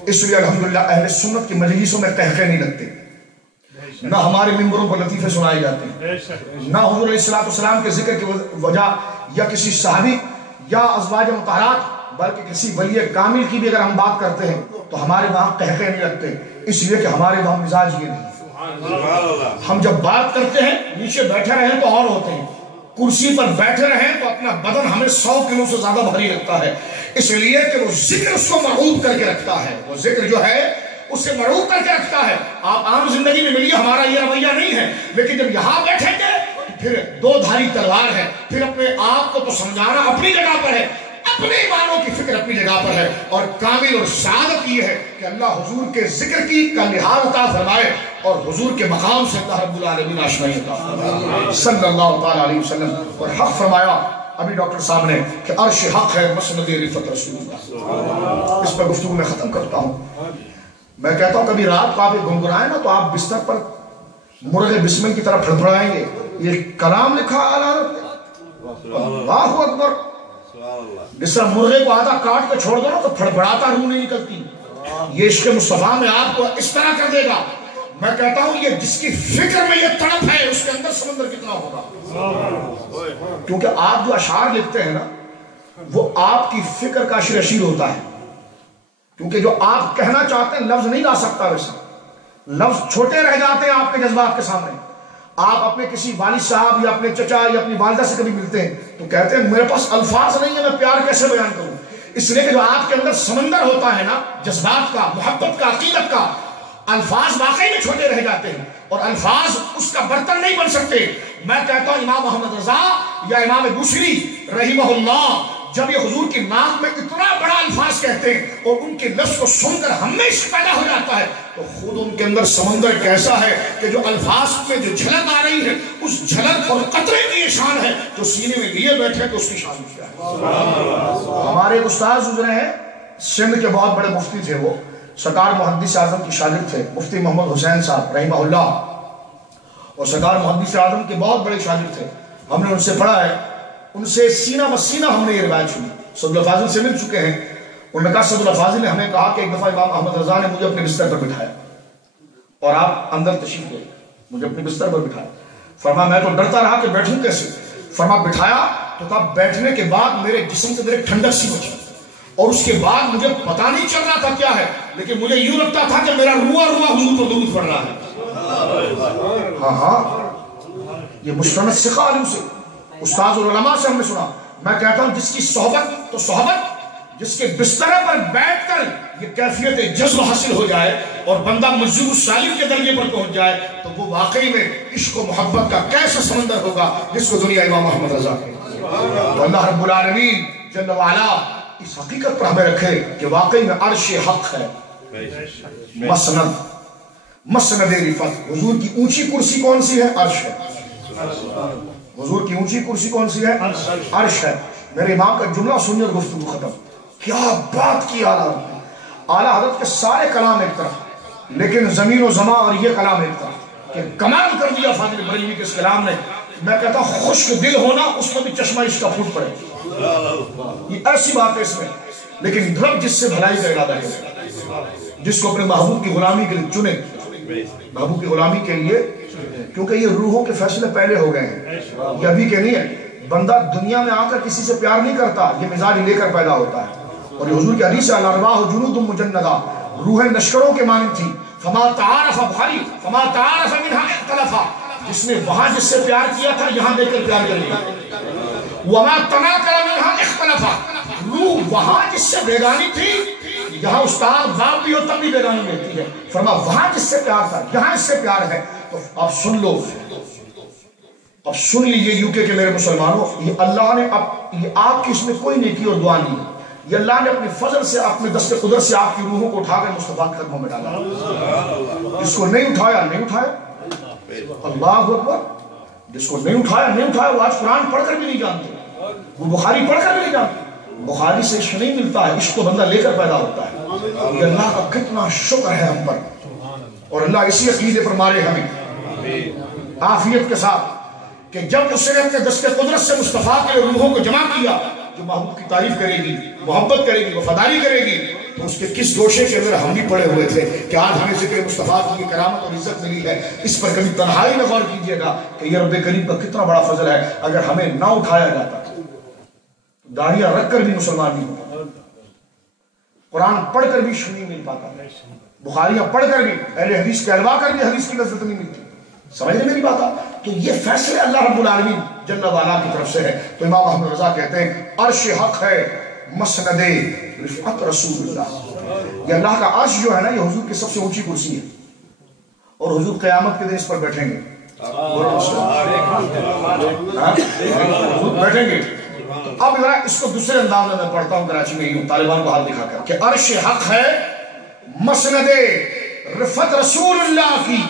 اس لیے الحمدللہ اہل سنت کی مجلسوں میں قہقہ نہیں لگتے، نہ ہمارے ممبروں پر لطیفے سنائے جاتے ہیں، نہ حضور علیہ السلام کے ذکر کی وجہ یا کسی صحابی یا ازواج مطہرات بلکہ کسی ولی کامل کی بھی اگر ہم بات کرتے ہیں تو ہمارے وہاں قہقہ نہیں لگتے، اس لیے کہ ہمارے وہاں مزاج یہ نہیں. ہم جب بات کرتے ہیں نیچے بیٹھے رہیں تو اور ہوتے ہیں، کرسی پر بیٹھے رہیں تو اپنا بدن ہمیں 100 کلو سے زیادہ بھاری لگتا ہے، اس لیے کہ وہ ذکر اس کو مرعوب کر کے رکھتا ہے. وہ ذکر جو ہے اسے مرعوب کر کے رکھتا ہے. آپ عام زندگی میں ملیے، ہمارا یہ رویہ نہیں ہے، لیکن جب یہاں بیٹھیں گے پھر دو دھاری تلوار ہے. پھر اپنے آپ کو تو سمجھانا اپنی جگہ پر ہے، اپنے ایمانوں کی فکر اپنی جگہ پر ہے، اور کامل اور سعادت یہ ہے کہ اللہ حضور کے ذکر کی کا لحاظ عطا فرمائے اور حضور کے مقام سے اللہ رب العالمین آشنائی عطا فرمائے صلی اللہ تعالی علیہ وسلم. اور حق فرمایا ابھی ڈاکٹر صاحب نے کہ عرش حق ہے مسند رفعت رسول اللہ. اس پر گفتگو میں ختم کرتا ہوں. میں کہتا ہوں کبھی رات کو آپ گنگنائیں نا تو آپ بستر پر مرغ بسمل کی طرح پھڑپڑائیں گے. یہ کلام لکھا اللہ اکبر. جس طرح مرغے کو آدھا کاٹ کے چھوڑ دو نا تو پھڑپڑاتا روح نہیں نکلتی. یہ عشق مصطفیٰ میں آپ کو اس طرح کر دے گا. میں کہتا ہوں یہ جس کی فکر میں یہ تڑپ ہے اس کے اندر سمندر کتنا ہوگا. کیونکہ آپ جو اشعار لکھتے ہیں نا وہ آپ کی فکر کا شرشیر ہوتا ہے. کیونکہ جو آپ کہنا چاہتے ہیں لفظ نہیں لا سکتا، ویسا لفظ چھوٹے رہ جاتے ہیں آپ کے جذبات کے سامنے. آپ اپنے کسی والد صاحب یا اپنے چچا یا اپنی والدہ سے کبھی ملتے ہیں تو کہتے ہیں میرے پاس الفاظ نہیں ہے، میں پیار کیسے بیان کروں. اس لیے کہ جو آپ کے اندر سمندر ہوتا ہے نا جذبات کا، محبت کا، عقیدت کا، الفاظ واقعی میں چھوٹے رہ جاتے ہیں اور الفاظ اس کا برتن نہیں بن سکتے. میں کہتا ہوں امام محمد رضا یا امام بوصیری رحمہ اللہ جب یہ حضور کی ناک میں اتنا بڑا الفاظ کہتے ہیں اور ان کے لفظ کو سن کر ہمیں عشق پیدا ہو جاتا ہے تو خود ان کے اندر سمندر کیسا ہے کہ جو الفاظ میں جو جھلک آ رہی ہے اس جھلک اور قطرے کی یہ شان ہے جو سینے میں لیے بیٹھے تو اس کی شان کیا ہے. ہمارے ایک استاد گزرے ہیں سندھ کے بہت بڑے مفتی تھے، وہ سرکار محدث اعظم کی شاگرد تھے، مفتی محمد حسین صاحب رحمہ اللہ، اور سرکار محدث اعظم کے بہت بڑے شاگرد تھے. ہم نے ان سے پڑھا ہے، ان سے سینہ بسینہ ہم نے یہ روایت سنی. سعد الفاضل سے مل چکے ہیں. انہوں نے کہا سعد الفاضل نے ہمیں کہا کہ ایک دفعہ امام احمد رضا نے مجھے اپنے بستر پر بٹھایا اور آپ اندر تشریف لے مجھے اپنے بستر پر بٹھایا. فرمایا میں تو ڈرتا رہا کہ بیٹھوں کیسے. فرمایا بٹھایا تو کہا بیٹھنے کے بعد میرے جسم سے میرے ٹھنڈک سی مچی اور اس کے بعد مجھے پتا نہیں چل رہا تھا کیا ہے، لیکن مجھے یوں لگتا تھا کہ میرا روا روا حضور پر درود پڑھ رہا ہے. ہاں یہ مستند ثقہ عالم سے استاذ العلماء سے ہم نے سنا. میں کہتا ہوں جس کی صحبت تو صحبت، جس کے بستر پر بیٹھ کر یہ کیفیت جذب حاصل ہو جائے اور بندہ مجذوب السالک کے درجے پر پہنچ جائے تو وہ واقعی میں عشق و محبت کا کیسا سمندر ہوگا جس کو دنیا امام محمد رضا ہے. تو اللہ رب العالمین جل وعلا اس حقیقت پر ہمیں رکھے کہ واقعی میں عرش حق ہے، مسند رفعت. حضور کی اونچی کرسی کون سی ہے؟ عرش ہے. حضور کی اونچی کرسی کون سی ہے؟ عرش ہے. میرے امام کا جملہ سنیے اور گفتگو ختم. کیا بات کی اعلیٰ حضرت کے سارے کلام ایک طرف، لیکن زمین و زمان اور یہ کلام ایک طرف کہ کمال کر دیا فاضل بریلوی کے اس کلام نے. میں کہتا ہوں خشک دل ہونا اس میں بھی چشمہ عشق کا پھوٹ پڑے. یہ ایسی بات ہے اس میں، لیکن رب جس سے بھلائی کا ارادہ ہے، جس کو اپنے محبوب کی غلامی کے لیے چنے، محبوب کی غلامی کے لیے، کیونکہ یہ روحوں کے فیصلے پہلے ہو گئے ہیں، یہ ابھی کے نہیں ہے. بندہ دنیا میں آ کر کسی سے پیار نہیں کرتا، یہ مزاج لے کر پیدا ہوتا ہے. اور یہ حضور کی حدیث ہے الارواح جنود مجندہ، روحیں لشکروں کے مانند تھی. فما تعارف بخاری فما تعارف منها اختلفا، جس نے وہاں جس سے پیار کیا تھا یہاں دیکھ کر پیار کر لیا. وما تناکر منها اختلفا، روح وہاں جس سے بیگانی تھی یہاں استاد باپ بھی ہو تب بھی بیگانی ملتی ہے. فرما وہاں جس سے پیار تھا یہاں اس سے پیار ہے. تو اب سن لو، اب سن لیجئے یوکے کے میرے مسلمانوں، یہ اللہ نے اب یہ آپ کی اس میں کوئی نیکی اور دعا نہیں ہے، یہ اللہ نے اپنے فضل سے اپنے دست قدرت سے آپ کی روحوں کو اٹھا کر مصطفیٰ کے قدموں میں ڈالا. جس کو نہیں اٹھایا نہیں اٹھایا، اللہ اکبر. جس کو نہیں اٹھایا نہیں اٹھایا، وہ آج قرآن پڑھ کر بھی نہیں جانتے. وہ بخاری پڑھ کر نہیں جانتے. بخاری سے عشق نہیں ملتا ہے, عشق تو بندہ لے کر پیدا ہوتا ہے. یہ اللہ کا کتنا شکر ہے ہم پر, اور اللہ اسی عقیدے پر مارے ہمیں عافیت کے ساتھ کہ جب اس نے اپنے دست قدرت سے مصطفیٰ کے روحوں کو جمع کیا, جو محبوب کی تعریف کرے گی, محبت کرے گی, وفاداری کرے گی, تو اس کے کس گوشے کے اندر ہم بھی پڑے ہوئے تھے کہ آج ہمیں ذکر مصطفیٰ کی کرامت اور عزت ملی ہے. اس پر کبھی تنہائی میں غور کیجئے گا کہ یہ رب کریم کا کتنا بڑا فضل ہے. اگر ہمیں نہ اٹھایا جاتا, داڑیاں رکھ کر بھی مسلمان نہیں ہوتا, قرآن پڑھ کر بھی عشق نہیں مل پاتا, بخاریاں پڑھ کر بھی, اہل حدیث کہلوا کر بھی حدیث کی لذت نہیں ملتی. سمجھنے میری بات ہے؟ تو یہ فیصلے اللہ رب العالمین جل وعلا کی طرف سے ہے. تو امام احمد رضا کہتے ہیں عرش حق ہے مسند رفعت رسول اللہ. یہ اللہ کا عرش جو ہے نا, یہ حضور کی سب سے اونچی کرسی ہے, اور حضور قیامت کے دن اس پر بیٹھیں گے. بیٹھیں گے. اب ذرا اس کو دوسرے انداز میں پڑھتا ہوں, کراچی میں ہی ہوں, طالبان کو ہاتھ دکھا کر کہ عرش حق ہے مسند رفعت رسول اللہ کی,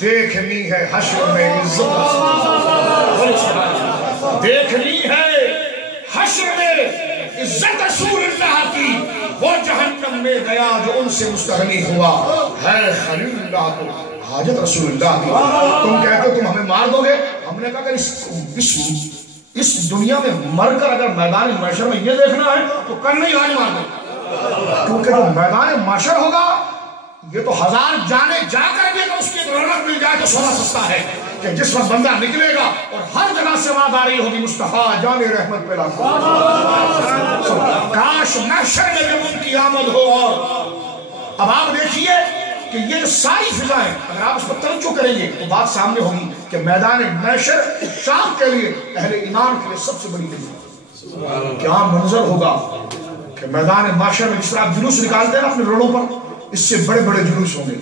دیکھنی ہے حشر میں عزت رسول اللہ, دیکھنی ہے حشر میں عزت رسول اللہ کی. وہ جہنم میں گیا جو ان سے مستغنی ہوا, ہے خلیل اللہ کو حاجت رسول اللہ کی. تم کہتے ہو تم ہمیں مار دو گے, ہم نے کہا کہ اس دنیا میں مر کر اگر میدان محشر میں یہ دیکھنا ہے تو کل نہیں آج مار دو, کیونکہ جو میدان محشر ہوگا یہ تو ہزار جانے جا کر بھی اگر اس کی رونق مل جائے تو سونا سستا ہے. کہ جس وقت بندہ نکلے گا اور ہر جگہ سے آواز آ رہی ہوگی مصطفیٰ جان رحمت پہ لاکھوں, کاش محشر میں جب ان کی آمد ہو. اور اب آپ دیکھیے کہ یہ ساری فضائیں اگر آپ اس پر توجہ کریں گے تو بات سامنے ہوگی کہ میدان محشر شام کے لیے اہل ایمان کے لیے سب سے بڑی دن. کیا منظر ہوگا کہ میدان محشر میں جس طرح آپ جلوس نکالتے ہیں اپنے روڑوں پر, اس سے بڑے بڑے جلوس ہوں گے.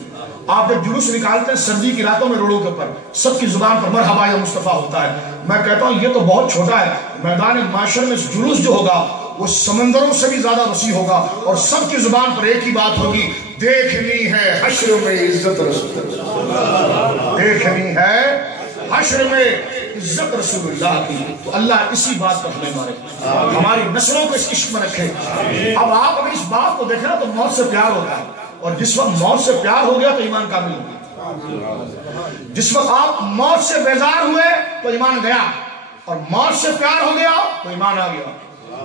آپ جب جلوس نکالتے ہیں سردی کی راتوں میں روڑوں کے اوپر, سب کی زبان پر مرحبا یا مصطفیٰ ہوتا ہے. میں کہتا ہوں یہ تو بہت چھوٹا ہے, میدان محشر میں جلوس جو ہوگا وہ سمندروں سے بھی زیادہ وسیع ہوگا, اور سب کی زبان پر ایک ہی بات ہوگی, دیکھنی ہے حشر میں عزت رسول اللہ, دیکھنی ہے حشر میں عزت رسول اللہ کی. تو اللہ اسی بات پر ہمیں مارے, ہماری نسلوں کو اس عشق میں رکھے. اب آپ اگر اس بات کو دیکھیں تو موت سے پیار ہوتا ہے, اور جس وقت موت سے پیار ہو گیا تو ایمان کامل ہو گیا. جس وقت آپ موت سے بیزار ہوئے تو ایمان گیا, اور موت سے پیار ہو گیا تو ایمان آ گیا.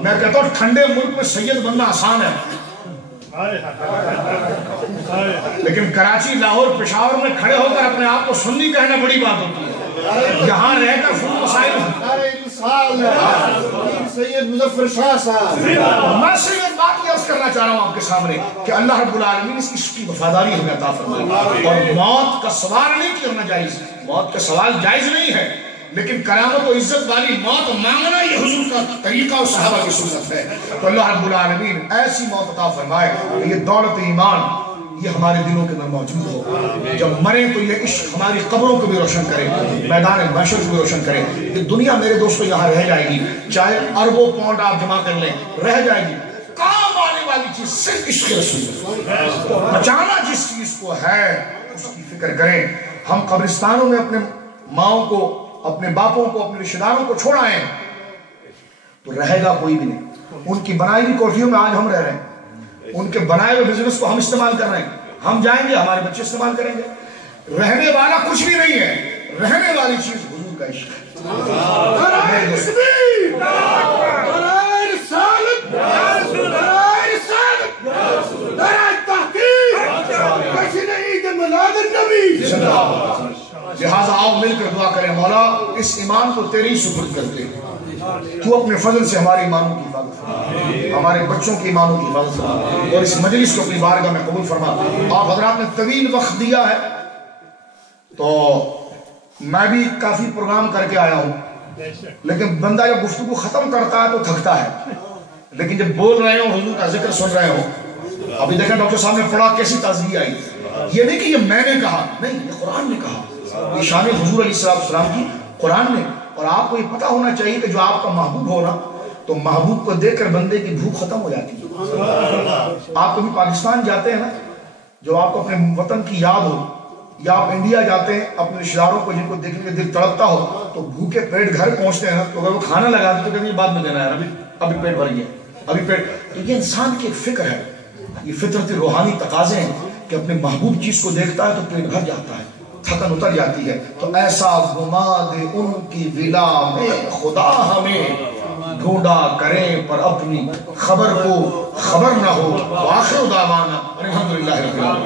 میں کہتا ہوں ٹھنڈے ملک میں سید بننا آسان ہے, لیکن کراچی, لاہور, پشاور میں کھڑے ہو کر اپنے آپ کو سنی کہنا بڑی بات ہوتی ہے. یہاں رہ کر فوق مسائل سید مظفر شاہ صاحب, میں سے یہ بات یہ عرض کرنا چاہ رہا ہوں آپ کے سامنے کہ اللہ رب العالمین اس عشق کی وفاداری ہمیں عطا فرمائے. اور موت کا سوال نہیں کرنا جائز, موت کا سوال جائز نہیں ہے, لیکن کرامت و عزت والی موت مانگنا یہ حضور کا طریقہ اور صحابہ کی سنت ہے. تو اللہ رب العالمین ایسی موت عطا فرمائے کہ یہ دولت ایمان یہ ہمارے دلوں کے اندر موجود ہو. جب مریں تو یہ عشق ہماری قبروں کو بھی روشن کرے, میدان محشر کو بھی روشن کرے. یہ دنیا میرے دوستو یہاں رہ جائے گی, چاہے اربوں پاؤنڈ آپ جمع کر لیں, رہ جائے گی. کام آنے والی چیز صرف عشق رسول ہے. بچانا جس چیز کو ہے اس کی فکر کریں. ہم قبرستانوں میں اپنے ماؤں کو, اپنے باپوں کو, اپنے رشتہ داروں کو چھوڑ آئے تو رہے گا کوئی بھی نہیں. ان کی بنائی ہوئی کوٹھیوں میں آج ہم رہ رہے ہیں, ان کے بنائے ہوئے بزنس کو ہم استعمال کر رہے ہیں. ہم جائیں گے, ہمارے بچے استعمال کریں گے. رہنے والا کچھ بھی نہیں ہے, رہنے والی چیز حضور کا عشق ہے. لہذا آؤ مل کر دعا کریں, مولا اس ایمان کو تیری سپرد کرتے ہیں, تو اپنے فضل سے ہمارے ایمانوں کی حفاظت فرما, ہمارے بچوں کی ایمانوں کی حفاظت فرما, اور اس مجلس کو اپنی بارگاہ میں قبول فرما. آپ حضرات نے طویل وقت دیا ہے, تو میں بھی کافی پروگرام کر کے آیا ہوں, لیکن بندہ جب گفتگو ختم کرتا ہے تو تھکتا ہے, لیکن جب بول رہے ہوں, حضور کا ذکر سن رہے ہوں. ابھی دیکھیں ڈاکٹر صاحب نے پڑھا, کیسی تازگی آئی. یہ نہیں کہ یہ میں نے کہا, نہیں, یہ قرآن نے کہا, یہ شان حضور علیہ السلام کی قرآن نے. اور آپ کو یہ پتا ہونا چاہیے کہ جو آپ کا محبوب ہو نا, تو محبوب کو دیکھ کر بندے کی بھوک ختم ہو جاتی ہے. آپ کبھی پاکستان جاتے ہیں نا, جو آپ کو اپنے وطن کی یاد ہو, یا آپ انڈیا جاتے ہیں اپنے رشتہ داروں کو جن کو دیکھنے کے دل تڑپتا ہو تو بھوکے پیٹ گھر پہنچتے ہیں تو اگر وہ کھانا لگاتے تو کہتے ہیں بعد میں دینا ہے، ابھی پیٹ بھر گیا، ابھی پیٹ. تو یہ انسان کی ایک فکر ہے، یہ فطرتی روحانی تقاضے ہیں کہ اپنے محبوب چیز کو دیکھتا ہے تو پیٹ بھر جاتا ہے، تھکن اتر جاتی ہے. تو ایسا گما دے ان کی ولا میں خدا ہمیں، ڈھونڈا کریں پر اپنی خبر کو خبر نہ ہو. وآخر دعوانا الحمدللہ رب العالمین.